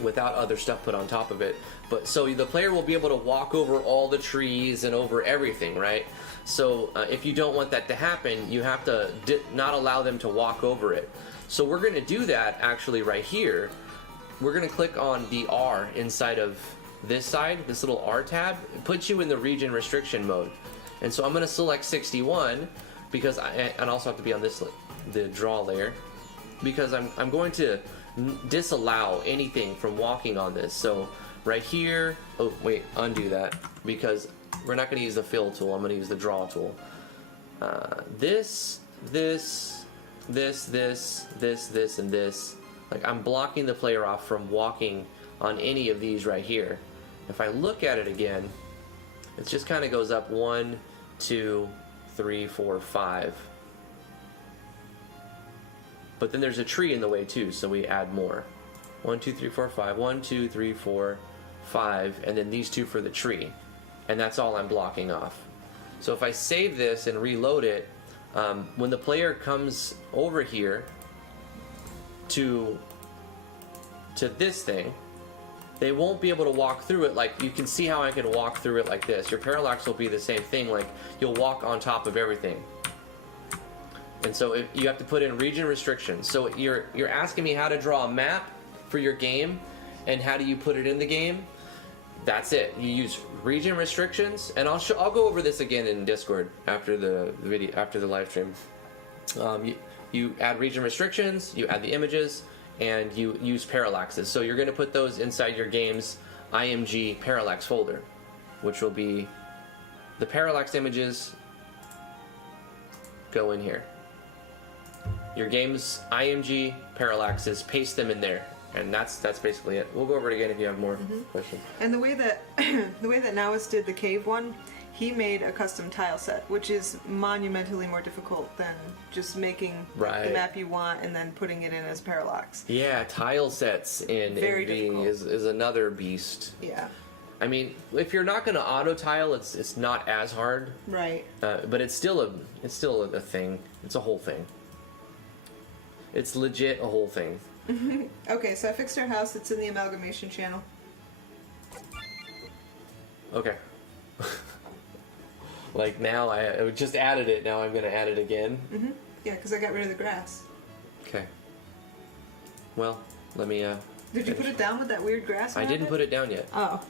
without other stuff put on top of it. But so the player will be able to walk over all the trees and over everything, right? So if you don't want that to happen, you have to not allow them to walk over it. So we're going to do that actually right here. We're going to click on the R inside of this side, this little R tab. It puts you in the region restriction mode. And so I'm going to select 61 because and also have to be on this, the draw layer, because I'm going to disallow anything from walking on this. So right here, oh wait, undo that, because we're not going to use the fill tool. I'm going to use the draw tool. This, and this. Like, I'm blocking the player off from walking on any of these right here. If I look at it again, it just kind of goes up 1, 2, 3, 4, 5. But then there's a tree in the way too, so we add more. 1, 2, 3, 4, 5. 1, 2, 3, 4, 5, and then these two for the tree. And that's all I'm blocking off. So if I save this and reload it, when the player comes over here to this thing, they won't be able to walk through it. Like, you can see how I can walk through it like this. Your parallax will be the same thing. Like, you'll walk on top of everything. And so you have to put in region restrictions. So you're asking me how to draw a map for your game, and how do you put it in the game? That's it. You use region restrictions, and I'll go over this again in Discord after the video, after the live stream. You add region restrictions, you add the images, and you use parallaxes. So you're going to put those inside your game's IMG parallax folder, which will be the parallax images go in here. Your game's IMG parallaxes, paste them in there. And that's basically it. We'll go over it again if you have more questions. And the way that Nowis did the cave one, he made a custom tile set, which is monumentally more difficult than just making the map you want and then putting it in as parallax. Yeah, tile sets in MV is another beast. Yeah. I mean, if you're not going to auto tile, it's not as hard. Right. But it's still a thing. It's a whole thing. It's legit a whole thing. Okay, so I fixed our house. It's in the Amalgamation channel. Okay. Like, now I just added it. Now I'm going to add it again. Yeah, because I got rid of the grass. Okay. Well, let me. Did you put it down with that weird grass? I didn't put it down yet. Oh.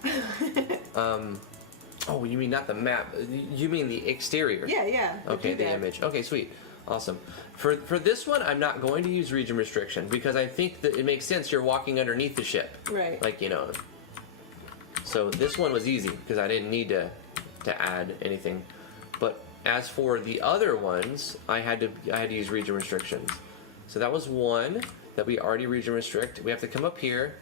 Oh, you mean not the map? You mean the exterior? Yeah. Okay, the image. Okay, sweet. Awesome. For this one, I'm not going to use region restriction because I think that it makes sense. You're walking underneath the ship, right? Like, you know. So this one was easy because I didn't need to add anything. But as for the other ones, I had to use region restrictions. So that was one that we already region restrict. We have to come up here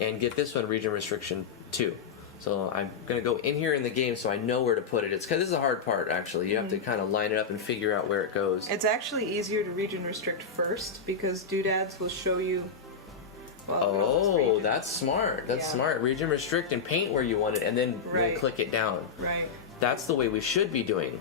and get this one region restriction 2. So I'm going to go in here in the game so I know where to put it. It's because this is the hard part, actually. You have to kind of line it up and figure out where it goes. It's actually easier to region restrict first because doodads will show you. Oh, that's smart. That's smart. Region restrict and paint where you want it, and then click it down. Right. That's the way we should be doing.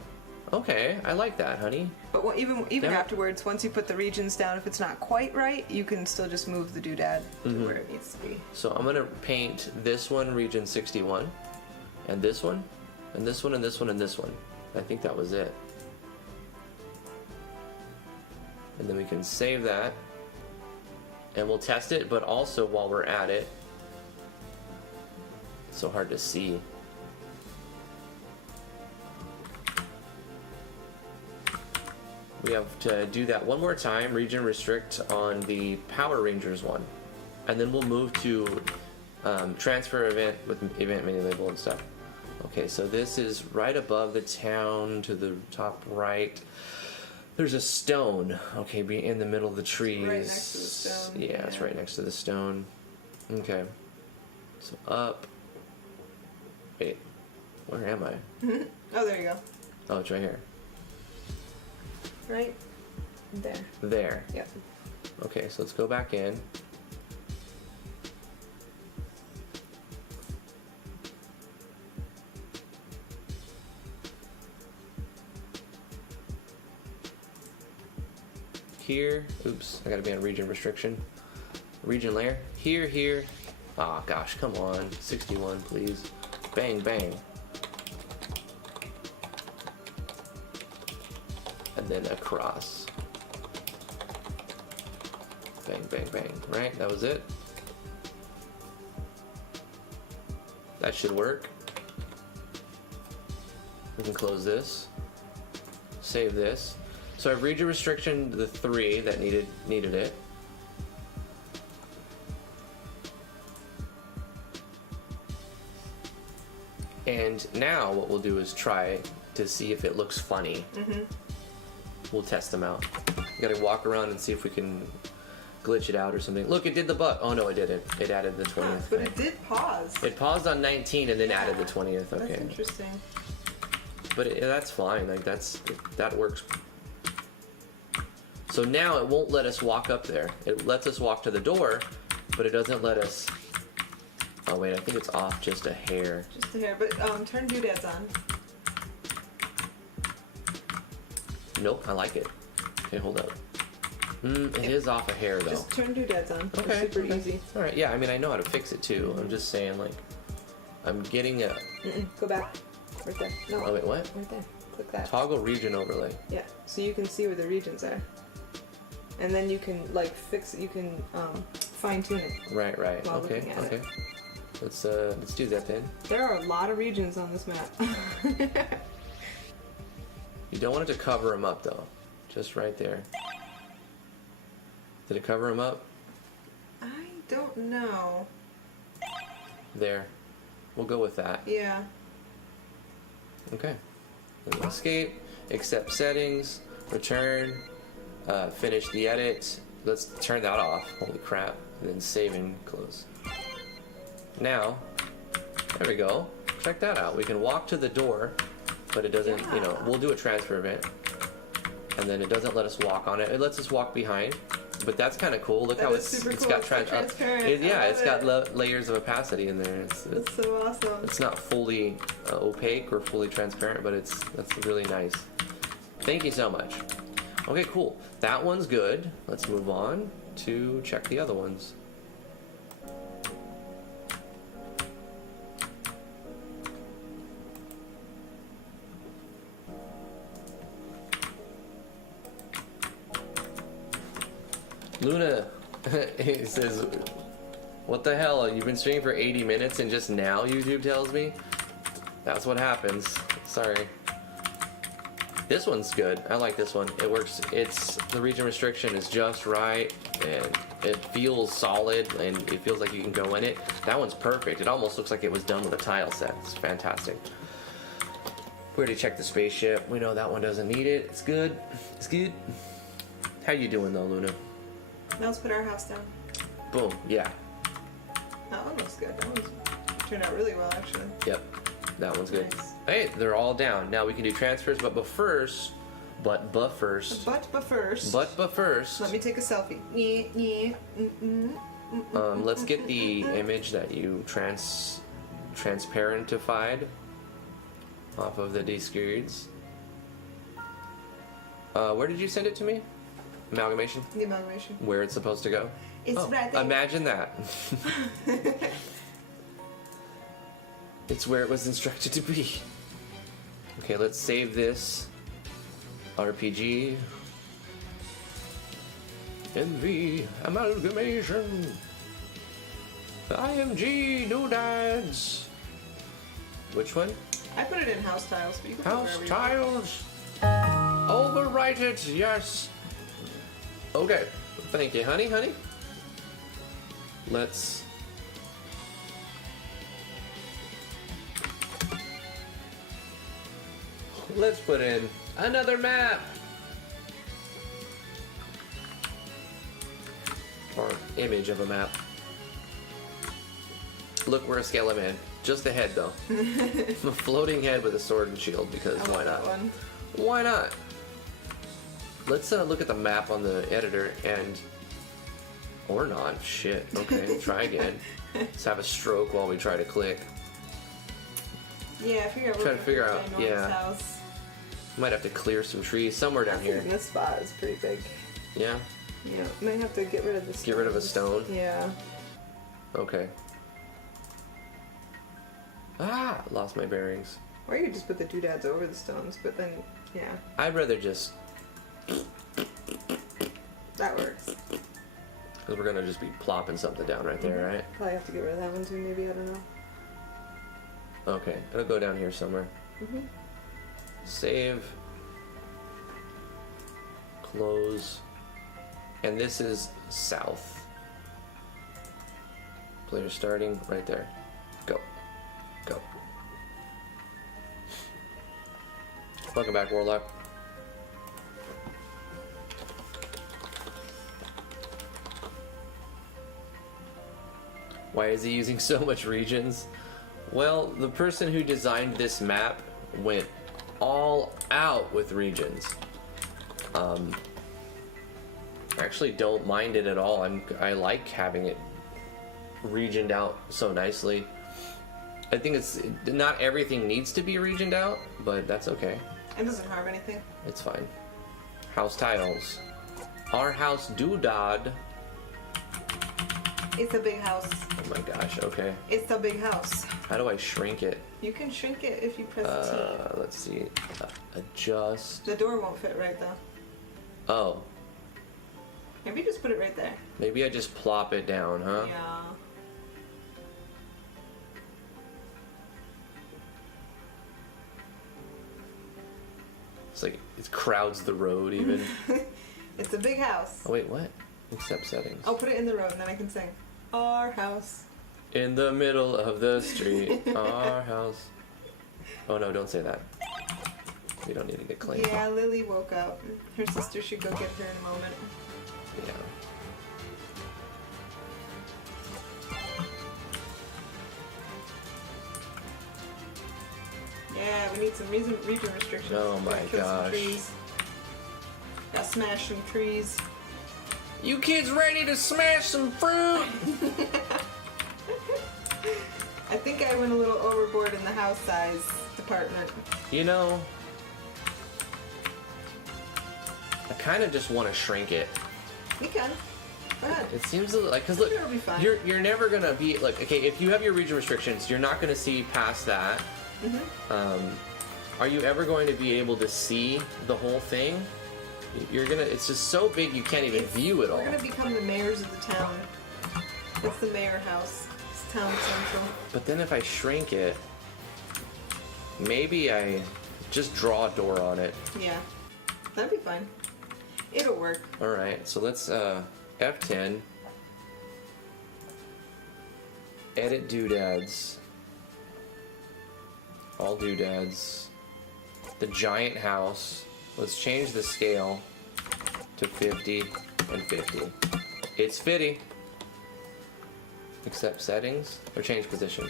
Okay, I like that, honey. But even Yeah. afterwards, once you put the regions down, if it's not quite right, you can still just move the doodad to where it needs to be. So I'm gonna paint this one region 61, and this one, and this one, and this one, and this one. I think that was it. And then we can save that, and we'll test it, but also while we're at it, it's so hard to see. We have to do that one more time, region restrict on the Power Rangers one. And then we'll move to transfer event with event mini label and stuff. Okay, so this is right above the town to the top right. There's a stone, okay, be in the middle of the trees. Right next to the stone. Yeah, it's right next to the stone. Okay, so up. Wait, where am I? Oh, there you go. Oh, it's right here. Right there. There. Yep. Okay, so let's go back in. Here, oops, I gotta be on region restriction. Region layer, here, here. Ah, gosh, come on, 61, please. Bang, bang. And then across. Bang, bang, bang. Right, that was it. That should work. We can close this. Save this. So I've region restriction the 3 that needed it. And now what we'll do is try to see if it looks funny. We'll test them out. We gotta walk around and see if we can glitch it out or something. Look, it did the butt. Oh no, it didn't. It added the 20th. But it did pause. It paused on 19 and then Yeah. added the 20th. Okay. That's interesting. But that's fine. Like that works. So now it won't let us walk up there. It lets us walk to the door, but it doesn't let us. Oh wait, I think it's off just a hair. Just a hair, but turn doodads on. Nope, I like it. Okay, hold up. It is off a hair though. Just turn doodads on. Okay. It's super easy. All right. Yeah, I mean I know how to fix it too. I'm just saying like, I'm getting a. Go back. Right there. No. Oh wait, what? Right there. Click that. Toggle region overlay. Yeah. So you can see where the regions are. And then you can like fix it. You can fine tune it. Right. While Okay. looking at Okay. Let's do that then. There are a lot of regions on this map. You don't want it to cover them up though. Just right there. Did it cover them up? I don't know. There. We'll go with that. Yeah. Okay. Then escape, accept settings, return, finish the edit. Let's turn that off. Holy crap. And then save and close. Now, there we go. Check that out. We can walk to the door, but it doesn't, you know, we'll do a transfer event. And then it doesn't let us walk on it. It lets us walk behind. But that's kind of cool. Look That how is super it's cool. got It's so transparent. yeah, I it's love got layers of opacity in there. That's so awesome. It's not fully opaque or fully transparent, but that's really nice. Thank you so much. Okay, cool. That one's good. Let's move on to check the other ones. Luna, he says, what the hell? You've been streaming for 80 minutes and just now YouTube tells me? That's what happens. Sorry. This one's good. I like this one. It works. The region restriction is just right and it feels solid and it feels like you can go in it. That one's perfect. It almost looks like it was done with a tile set. It's fantastic. We already checked the spaceship. We know that one doesn't need it. It's good. It's good. How you doing though, Luna? Now let's put our house down. Boom. Yeah. That one looks good. That one's turned out really well, actually. Yep. That one's good. Nice. Hey, they're all down. Now we can do transfers, but first, But first, let me take a selfie. Let's get the image that you transparentified off of the D-screeds. Where did you send it to me? Amalgamation? The amalgamation. Where it's supposed to go? It's right there. Imagine that. It's where it was instructed to be. Okay, let's save this RPG in the amalgamation. IMG doodads. Which one? I put it in house tiles, but you can put it House wherever tiles. Overwrite it, yes. Okay, thank you, honey. Let's put in another map. Or image of a map. Look, we're a skeleton. Just the head, though. A floating head with a sword and shield, because I why want not? that one. Why not? Let's look at the map on the editor and... Or not. Shit. Okay, try again. Let's have a stroke while we try to click. Yeah, Try to figure out, yeah. House. Might have to clear some trees somewhere down here. This spot is pretty big. Yeah? Yeah, might have to get rid of this. Get rid of a stone? Yeah. Okay. Ah! Lost my bearings. Or you could just put the doodads over the stones, but then, yeah. I'd rather just... That works. Because we're gonna just be plopping something down right there, right? Probably have to get rid of that one too, maybe, I don't know. Okay, it'll go down here somewhere. Save. Close. And this is south. Player starting right there. Go. Go. Welcome back, Warlock. Why is he using so much regions? Well, the person who designed this map went all out with regions. I actually don't mind it at all. I like having it regioned out so nicely. I think it's not everything needs to be regioned out, but that's okay. It doesn't harm anything. It's fine. House tiles. Our house doodad. It's a big house. Oh my gosh, okay. It's a big house. How do I shrink it? You can shrink it if you press T. Let's see. Adjust. The door won't fit right though. Oh. Maybe just put it right there. Maybe I just plop it down, huh? Yeah. It's like it crowds the road even. It's a big house. Oh wait, what? Accept settings. I'll put it in the road and then I can sing. Our house. In the middle of the street, our house. Oh no, don't say that. We don't need to get claimed. Yeah, Lily woke up. Her sister should go get her in a moment. Yeah. Yeah, we need some region restrictions. Oh my Gotta kill some gosh. trees. Gotta smash some trees. You kids ready to smash some fruit? I think I went a little overboard in the house size department. You know, I kind of just want to shrink it. We can. Go ahead. It seems like, because look, It'll be fine. you're never gonna be like, okay, if you have your region restrictions, you're not gonna see past that. Are you ever going to be able to see the whole thing? You're gonna. It's just so big you can't even view it all. We're gonna become the mayors of the town. It's the mayor house. It's town central. But then if I shrink it, maybe I just draw a door on it. Yeah, that'd be fine. It'll work. All right, so let's F10. Edit doodads. All doodads. The giant house. Let's change the scale to 50 and 50. It's fitty. Accept settings or change position.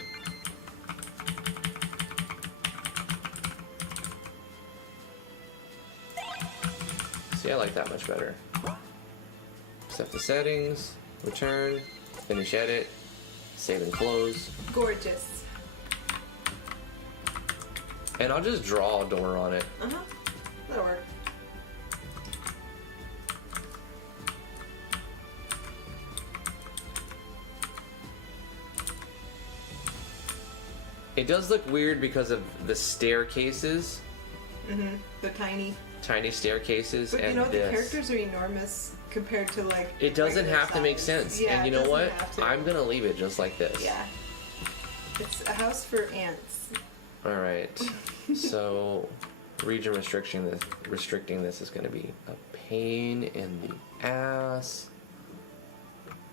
See, I like that much better. Accept the settings, return, finish edit, save and close. Gorgeous. And I'll just draw a door on it. That'll work. It does look weird because of the staircases. Mm-hmm. They're tiny. Tiny staircases. But and you know, the this. characters are enormous compared to like. It doesn't regular have to make size. sense. Yeah, and you it know doesn't what? have to. I'm gonna leave it just like this. Yeah. It's a house for ants. Alright. So region restricting this is gonna be a pain in the ass.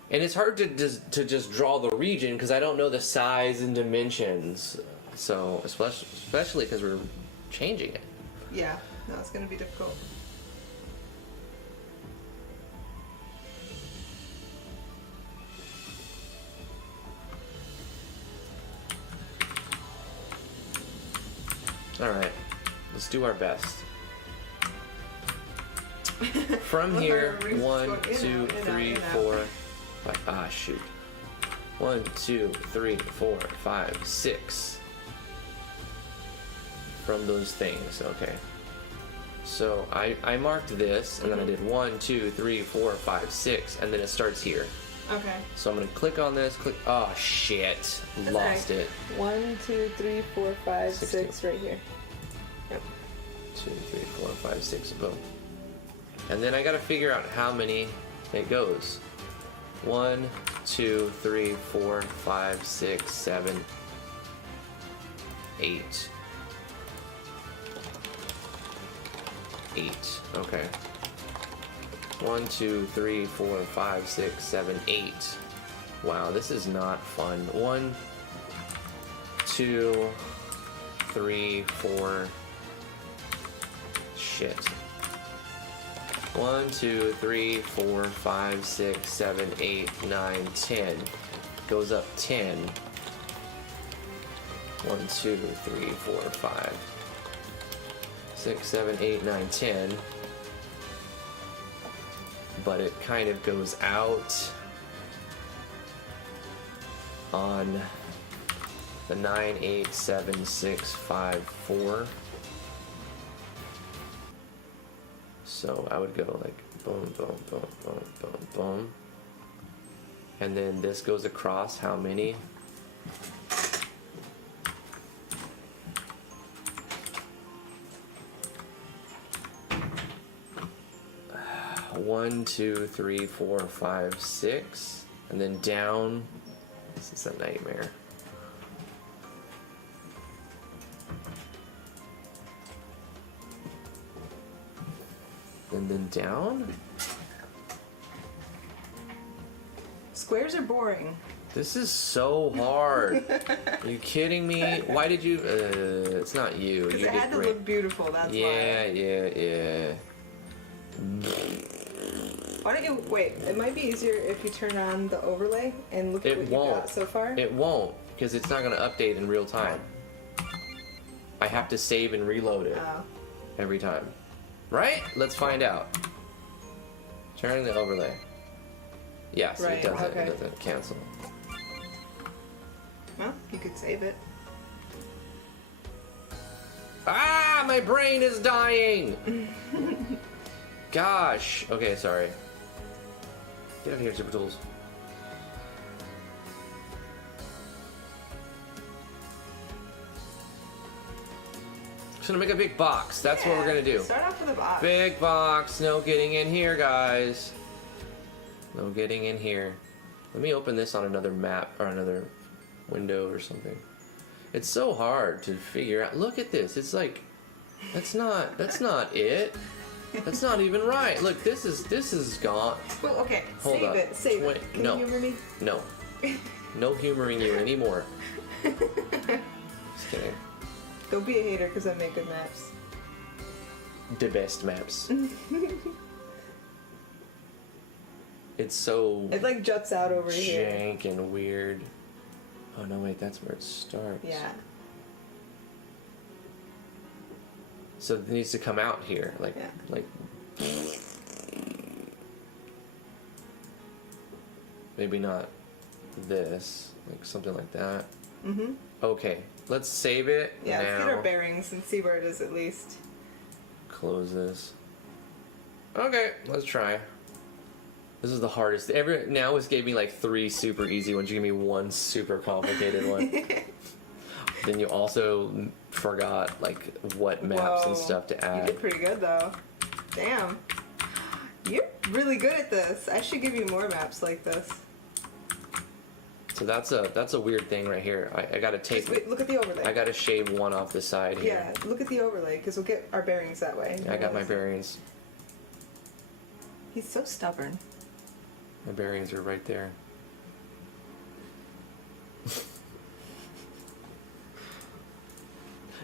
And it's hard to just draw the region because I don't know the size and dimensions. So especially because we're changing it. Yeah. No, it's gonna be difficult. Alright, let's do our best. From here, We're just 1, going in 2, and out, in 3, and out. 4, 5. Ah, shoot. 1, 2, 3, 4, 5, 6. From those things, okay. So I marked this, and then I did 1, 2, 3, 4, 5, 6, and then it starts here. Okay. So I'm gonna click on this. Click. Oh shit! That's Lost right. it. 1, 2, 3, 4, 5, 16. 6 right here. Yep. 2, 3, 4, 5, 6. Boom. And then I gotta figure out how many it goes. 1, 2, 3, 4, 5, 6, 7, 8. 8. Okay. 1, 2, 3, 4, 5, 6, 7, 8. Wow, this is not fun. 1, 2, 3, 4. Shit. 1, 2, 3, 4, 5, 6, 7, 8, 9, 10. Goes up 10. 1, 2, 3, 4, 5, 6, 7, 8, 9, 10. But it kind of goes out on the 9, 8, 7, 6, 5, 4. So I would go like boom, boom, boom, boom, boom, boom. And then this goes across how many? One, 2, 3, 4, 5, 6, and then down. This is a nightmare. And then down. Squares are boring. This is so hard. Are you kidding me? Why did you? It's not you. Because You it did had to great. look beautiful, that's Yeah, why. yeah. Why don't you wait? It might be easier if you turn on the overlay and look at It what you won't. got so far. It won't, because it's not going to update in real time. I have to save and reload it Oh. every time. Right? Let's find out. Turn the overlay. Yes, Right, it doesn't. okay. It doesn't cancel. Well, you could save it. Ah, my brain is dying. Gosh. Okay, sorry. Get out of here, Super Tools. Just gonna make a big box. That's what we're gonna do. Start off with a box. Big box. No getting in here, guys. No getting in here. Let me open this on another map or another window or something. It's so hard to figure out. Look at this. It's like that's not it. That's not even right. Look, this is gone. Well, okay. Hold save up. it. Save it. Can No. you humor me? No. No humoring you anymore. Just kidding. Don't be a hater because I make good maps. The best maps. It's so It like juts out over here. jank and weird. Oh no, wait, that's where it starts. Yeah. So it needs to come out here, like, Yeah. like. Maybe not this, like something like that. Mm-hmm. Okay, let's save it Yeah, now. let's get our bearings and see where it is at least. Close this. Okay, let's try. This is the hardest. Now it's gave me like 3 super easy ones. You give me 1 super complicated one. Then you also forgot like what maps and Whoa. stuff to You add. did pretty good though. Damn. You're really good at this. I should give you more maps like this. So that's a weird thing right here. I gotta take. Just wait, look at the overlay. I gotta shave one off the side here. Yeah, look at the overlay because we'll get our bearings that way. I got my bearings. He's so stubborn. My bearings are right there.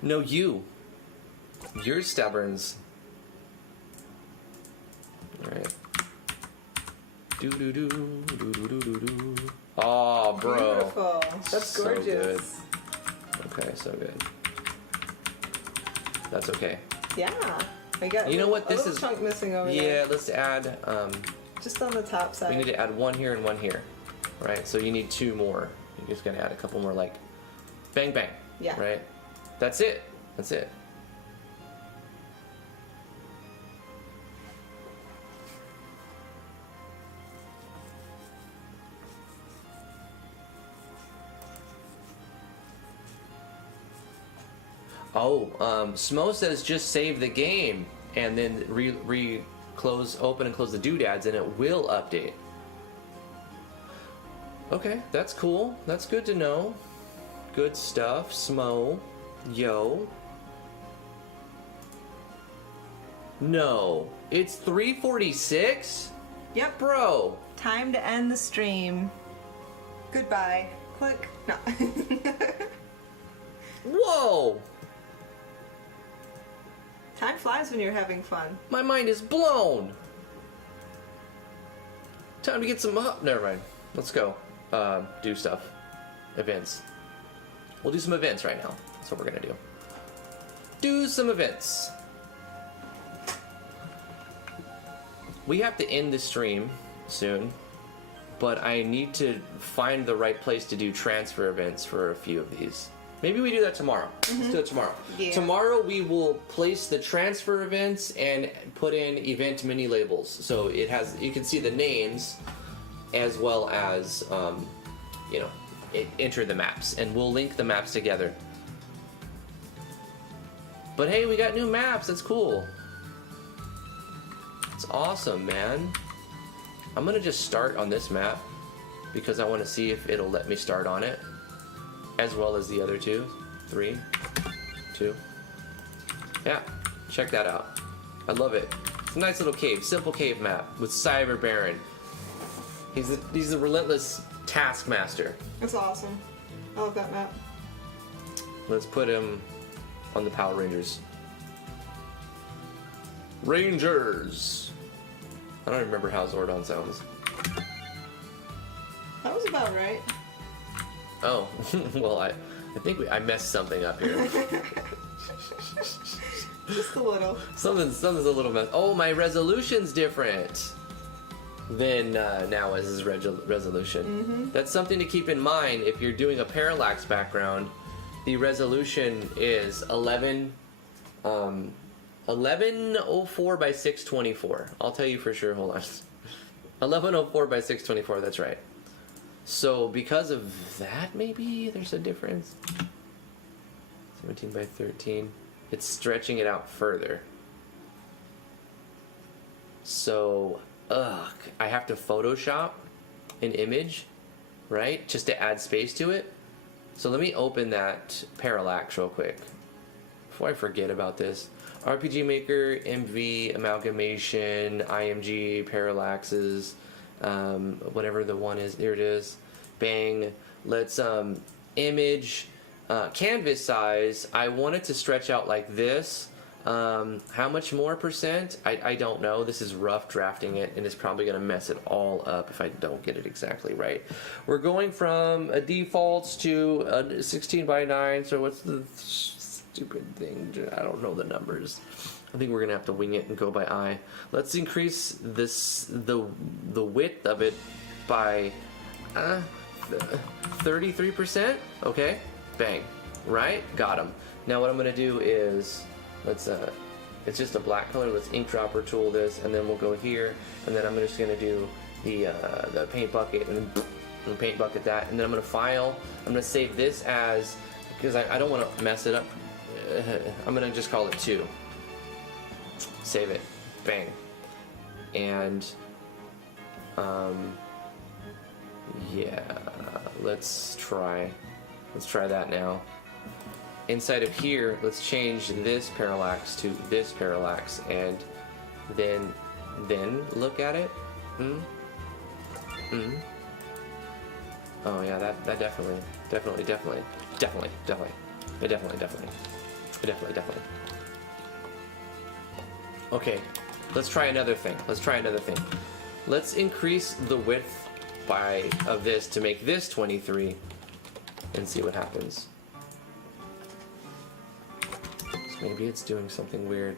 No, you. You're stubborns. Alright. Do do do do do do do do. Oh, bro. Beautiful. That's So gorgeous. good. Okay, so good. That's okay. Yeah. I got You know what? a This little is chunk missing over yeah. there. Let's add. Just on the top side. We need to add one here and one here, right? So you need two more. You're just gonna add a couple more, like bang bang. Yeah. Right. That's it. That's it. Oh, Smo says just save the game and then open and close the doodads and it will update. Okay, that's cool. That's good to know. Good stuff, Smo. Yo. No, it's 3:46? Yep. Bro. Time to end the stream. Goodbye. Click. No. Whoa. Time flies when you're having fun. My mind is blown. Time to get some never mind. Let's go. Do stuff. Events. We'll do some events right now. That's what we're gonna do. Do some events. We have to end the stream soon, but I need to find the right place to do transfer events for a few of these. Maybe we do that tomorrow. Let's do it tomorrow. Yeah. Tomorrow we will place the transfer events and put in event mini labels. So it has, you can see the names as well as, enter the maps, and we'll link the maps together. But hey, we got new maps. That's cool. It's awesome, man. I'm gonna just start on this map because I want to see if it'll let me start on it, as well as the other two. 3, 2. Yeah, check that out. I love it. It's a nice little cave, simple cave map with Cyber Baron. He's a relentless taskmaster. That's awesome. I love that map. Let's put him on the Power Rangers. Rangers. I don't even remember how Zordon sounds. That was about right. Oh, well, I think I messed something up here. Just a little. Something's a little mess. Oh, my resolution's different than now as his resolution. Mm-hmm. That's something to keep in mind if you're doing a parallax background. The resolution is 1104 by 624. I'll tell you for sure. Hold on. 1104 by 624. That's right. So because of that, maybe there's a difference. 17 by 13. It's stretching it out further. So, I have to Photoshop an image, right? Just to add space to it. So let me open that Parallax real quick before I forget about this. RPG Maker, MV, Amalgamation, IMG, Parallaxes, whatever the one is. There it is. Bang. Let's image, canvas size. I want it to stretch out like this. How much more percent? I don't know. This is rough drafting it, and it's probably going to mess it all up if I don't get it exactly right. We're going from a defaults to a 16 by 9. So what's the stupid thing? I don't know the numbers. I think we're going to have to wing it and go by eye. Let's increase the width of it by 33%. Okay, bang. Right, got him. Now what I'm going to do is let's it's just a black color. Let's ink dropper tool this, and then we'll go here, and then I'm just gonna do the paint bucket, and paint bucket that, and then I'm gonna file. I'm gonna save this as because I don't want to mess it up. I'm gonna just call it 2. Save it. Bang. And yeah, let's try that now. Inside of here, let's change this parallax to this parallax, and then look at it. Oh yeah, that definitely. Okay, let's try another thing. Let's increase the width of this to make this 23 and see what happens. So maybe it's doing something weird.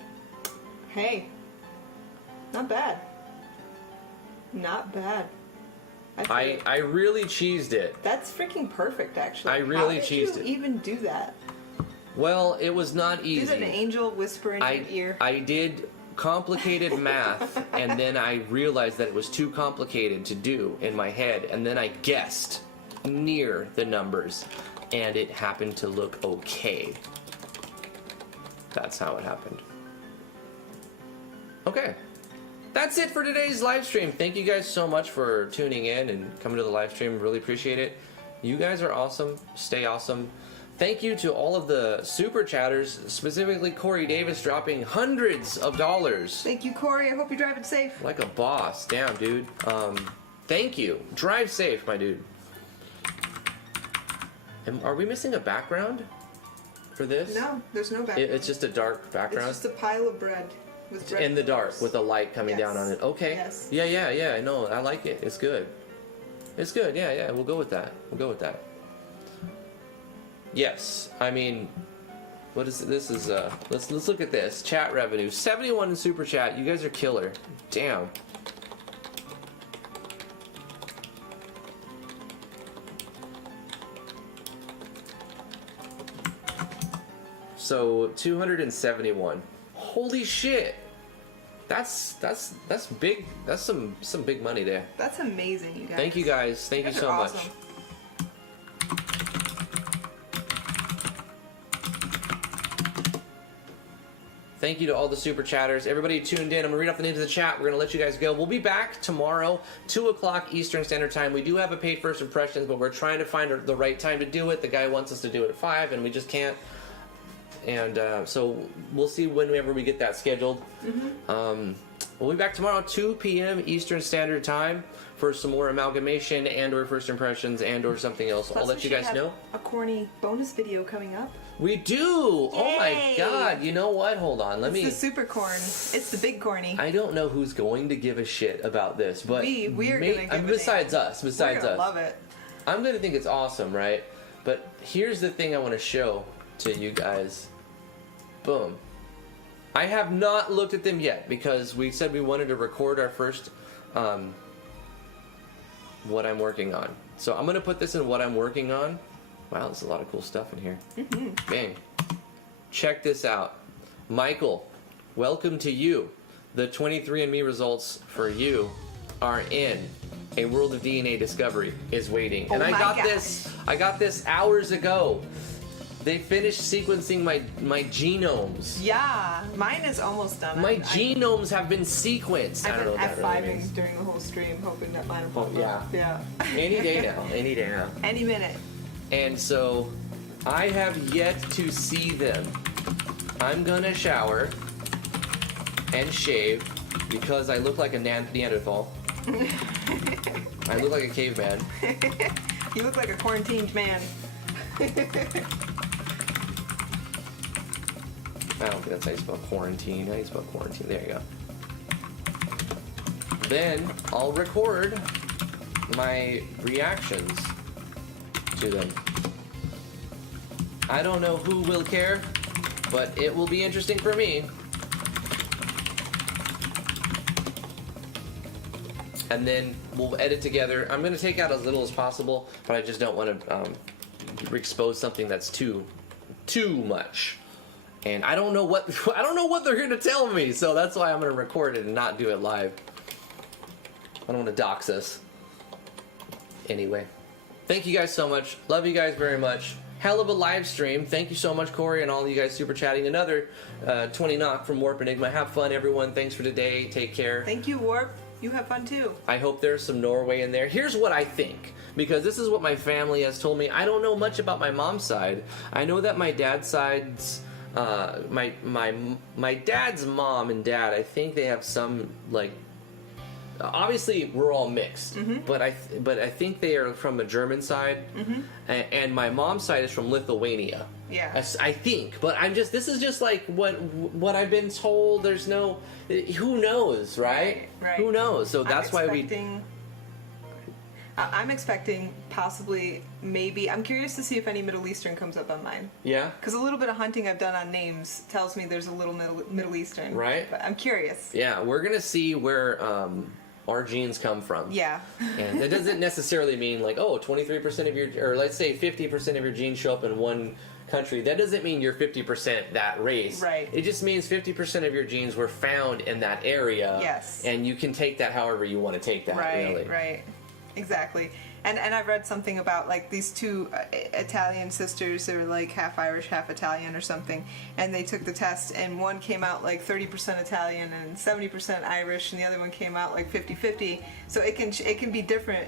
Hey, not bad. Not bad. I really cheesed it. That's freaking perfect, actually. I really How did cheesed you it. even do that? Well, it was not easy. Did an angel whisper in your ear? I did complicated math, and then I realized that it was too complicated to do in my head, and then I guessed near the numbers, and it happened to look okay. That's how it happened. Okay. That's it for today's live stream. Thank you guys so much for tuning in and coming to the live stream. Really appreciate it. You guys are awesome. Stay awesome. Thank you to all of the super chatters, specifically Corey Davis dropping hundreds of dollars. Thank you, Corey. I hope you're driving safe. Like a boss. Damn, dude. Thank you. Drive safe, my dude. Are we missing a background for this? No, there's no background. It's just a dark background? It's just a pile of bread. With bread in the covers. dark with a light coming down on it. Okay. Yes. Yeah. I know. I like it. It's good. It's good. Yeah. We'll go with that. Yes. I mean, what is this? Is let's look at this chat revenue. 71 in super chat. You guys are killer. Damn. So 271. Holy shit. That's big. That's some big money there. That's amazing, you guys. Thank you guys. Thank you so much. Awesome. Thank you to all the super chatters. Everybody tuned in. I'm gonna read off the names of the chat. We're gonna let you guys go. We'll be back tomorrow, 2 o'clock Eastern Standard Time. We do have a paid first impressions, but we're trying to find the right time to do it. The guy wants us to do it at 5, and we just can't. And so we'll see whenever we get that scheduled. We'll be back tomorrow, 2 p.m. Eastern Standard Time, for some more amalgamation and/or first impressions and/or something else. Plus, I'll let you guys know. A corny bonus video coming up. We do. Oh my Yay. God! You know what? Hold on. Let me. It's the super corn. It's the big corny. I don't know who's going to give a shit about this, but we're gonna give a besides damn. us, besides We're us, gonna love it. I'm gonna think it's awesome, right? But here's the thing I want to show to you guys. Boom. I have not looked at them yet because we said we wanted to record our first what I'm working on. So I'm gonna put this in what I'm working on. Wow, there's a lot of cool stuff in here. Bang. Check this out. Michael, welcome to you. The 23andMe results for you are in. A World of DNA Discovery is waiting. And I got this hours ago. They finished sequencing my genomes. Yeah, mine is almost done. My genomes have been sequenced. I I've don't know been what that really F5ing means. during the whole stream, hoping that mine will Oh, yeah. Yeah. Any day now. Any day now. Any minute. And so, I have yet to see them. I'm gonna shower and shave because I look like a Neanderthal. I look like a caveman. You look like a quarantined man. I don't think that's how you spell quarantine. How do you spell quarantine? There you go. Then I'll record my reactions to them. I don't know who will care, but it will be interesting for me. And then we'll edit together. I'm going to take out as little as possible, but I just don't want to expose something that's too much. And I don't know what they're here to tell me, so that's why I'm going to record it and not do it live. I don't want to dox us. Anyway, thank you guys so much. Love you guys very much. Hell of a live stream. Thank you so much, Corey, and all of you guys super chatting. Another 20 knock from Warp Enigma. Have fun, everyone. Thanks for today. Take care. Thank you, Warp. You have fun too. I hope there's some Norway in there. Here's what I think, because this is what my family has told me. I don't know much about my mom's side. I know that my dad's side's my dad's mom and dad, I think they have some, like, obviously we're all mixed, but I think they are from a German side, and my mom's side is from Lithuania. Yeah, I think, but this is just like what I've been told. There's no, who knows, right? Right. Who knows? So that's why I'm expecting possibly, maybe. I'm curious to see if any Middle Eastern comes up on mine. Yeah. Because a little bit of hunting I've done on names tells me there's a little Middle Eastern. Right. But I'm curious. Yeah, we're gonna see where our genes come from. Yeah. And that doesn't necessarily mean like, oh, 23% of your, or let's say 50% of your genes show up in one country. That doesn't mean you're 50% that race. Right. It just means 50% of your genes were found in that area. Yes. And you can take that however you want to take that. Really. Right. Exactly. And I've read something about, like, these two Italian sisters. They were like half Irish, half Italian or something, and they took the test, and one came out like 30% Italian and 70% Irish, and the other one came out like 50-50. So it can be different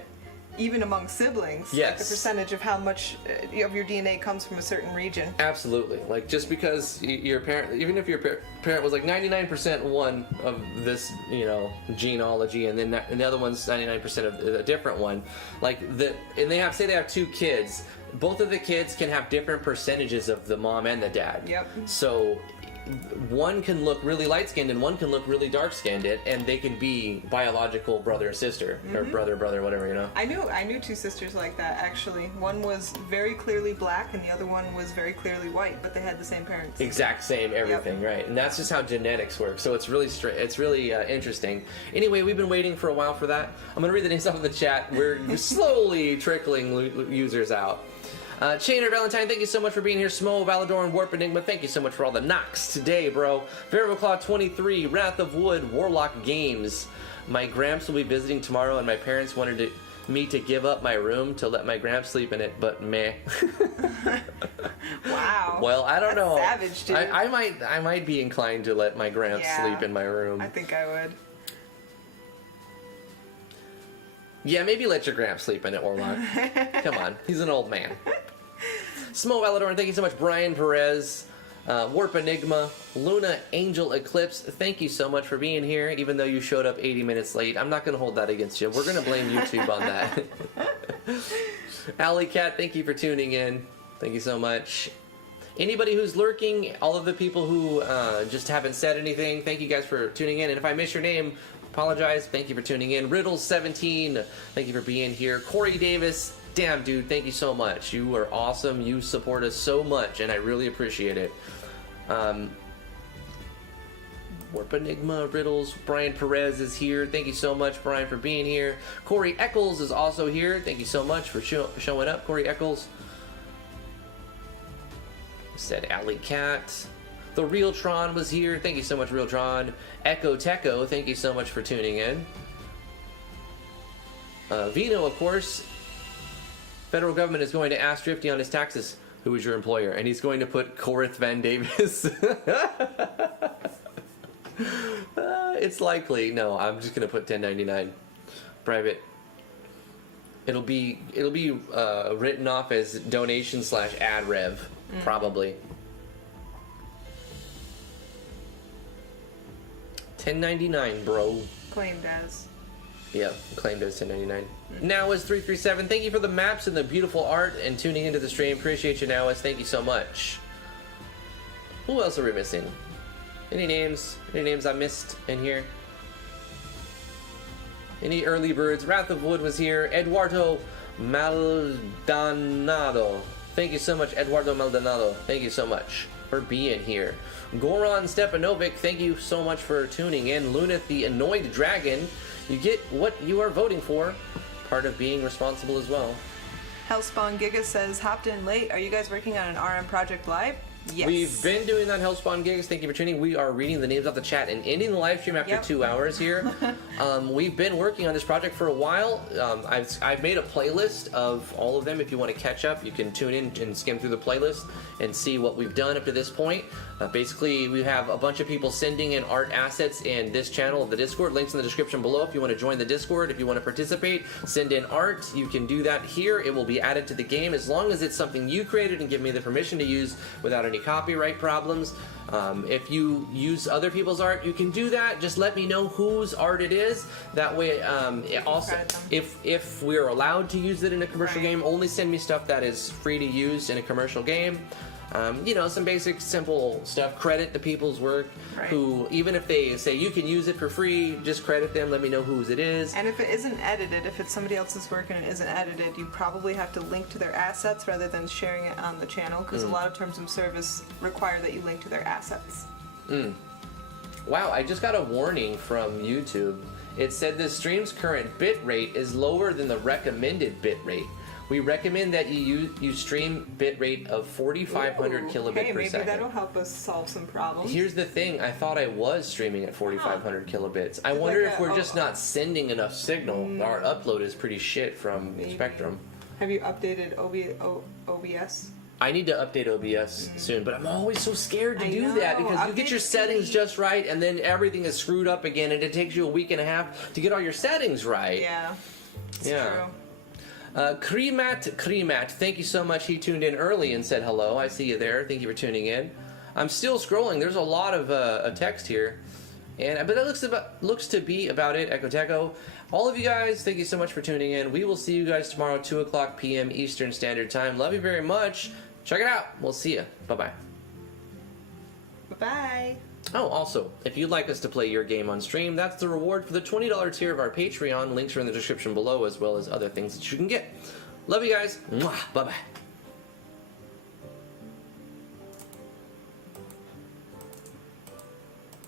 even among siblings. Yes. Like the percentage of how much of your DNA comes from a certain region. Absolutely. Like, just because your parent, even if your parent was like 99% one of this, genealogy, and then the other one's 99% of a different one, and they have two kids, both of the kids can have different percentages of the mom and the dad. Yep. So one can look really light-skinned and one can look really dark-skinned, and they can be biological brother and sister, or brother, whatever, I knew two sisters like that, actually. One was very clearly black and the other one was very clearly white, but they had the same parents. Exact same everything. Yep. Right? And that's just how genetics work. So it's really interesting. Anyway, we've been waiting for a while for that. I'm going to read the names off of the chat. We're slowly trickling users out. Chainer Valentine, thank you so much for being here. Smo, Valador, and Warp Enigma, thank you so much for all the knocks today, bro. Variable Claw 23, Wrath of Wood, Warlock Games. My Gramps will be visiting tomorrow, and my parents wanted me to give up my room to let my Gramps sleep in it, but meh. Wow. Well, I don't know. Savage, dude. I might be inclined to let my Gramps sleep in my room. I think I would. Yeah, maybe let your Gramps sleep in it, Warlock. Come on, he's an old man. Smo Valador, thank you so much. Brian Perez, Warp Enigma, Luna Angel Eclipse, thank you so much for being here, even though you showed up 80 minutes late. I'm not going to hold that against you. We're going to blame YouTube on that. Alley Cat, thank you for tuning in. Thank you so much. Anybody who's lurking, all of the people who just haven't said anything, thank you guys for tuning in. And if I miss your name, apologize. Thank you for tuning in. Riddles17, thank you for being here. Corey Davis, damn dude, thank you so much. You are awesome. You support us so much, and I really appreciate it. Warp Enigma, Riddles, Brian Perez is here. Thank you so much, Brian, for being here. Corey Eccles is also here. Thank you so much for showing up, Corey Eccles. Said Alley Cat. The Real Tron was here. Thank you so much, Real Tron. Echo Techo, thank you so much for tuning in. Vino, of course. Federal government is going to ask Drifty on his taxes. Who is your employer? And he's going to put Corith Van Davis. It's likely. No, I'm just going to put 1099. Private. It'll be written off as donation/ad rev, probably. 1099, bro. Claimed as. Yeah, claimed as 1099. Now is 337. Thank you for the maps and the beautiful art and tuning into the stream. Appreciate you, Now is. Thank you so much. Who else are we missing? Any names? Any names I missed in here? Any early birds? Wrath of Wood was here. Eduardo Maldonado. Thank you so much, Eduardo Maldonado. Thank you so much for being here. Goran Stepanovic, thank you so much for tuning in. Lunith, the Annoyed Dragon. You get what you are voting for. Part of being responsible as well. Hellspawn Giga says, hopped in late. Are you guys working on an RM project live? Yes. We've been doing that Hellspawn Gigs. Thank you for tuning. We are reading the names off the chat and ending the live stream after 2 hours here. We've been working on this project for a while. I've made a playlist of all of them. If you want to catch up, you can tune in and skim through the playlist and see what we've done up to this point. Basically, we have a bunch of people sending in art assets in this channel of the Discord. Links in the description below if you want to join the Discord. If you want to participate, send in art. You can do that here. It will be added to the game as long as it's something you created and give me the permission to use without any copyright problems. If you use other people's art, you can do that. Just let me know whose art it is. That way, also, if we're allowed to use it in a commercial game, only send me stuff that is free to use in a commercial game. You know, some basic, simple stuff. Credit the people's work who, even if they say you can use it for free, just credit them. Let me know whose it is. And if it isn't edited, if it's somebody else's work and it isn't edited, you probably have to link to their assets rather than sharing it on the channel, because a lot of terms of service require that you link to their assets. Wow, I just got a warning from YouTube. It said the stream's current bit rate is lower than the recommended bit rate. We recommend that you stream bit rate of 4,500 kilobit per maybe second. that'll help us solve some problems. Here's the thing, I thought I was streaming at 4,500 kilobits. I wonder if we're just not sending enough signal. Our upload is pretty shit from Spectrum. Have you updated OBS? I need to update OBS soon, but I'm always so scared to do that because you get your settings just right and then everything is screwed up again and it takes you a week and a half to get all your settings right. Yeah, it's true. Cremat, thank you so much. He tuned in early and said hello. I see you there. Thank you for tuning in. I'm still scrolling. There's a lot of text here, but that looks to be about it. Echo Techo. All of you guys, thank you so much for tuning in. We will see you guys tomorrow, 2:00 p.m. Eastern Standard Time. Love you very much. Check it out. We'll see you. Bye-bye. Bye-bye. Oh, also, if you'd like us to play your game on stream, that's the reward for the $20 tier of our Patreon. Links are in the description below, as well as other things that you can get. Love you guys. Mwah. Bye-bye.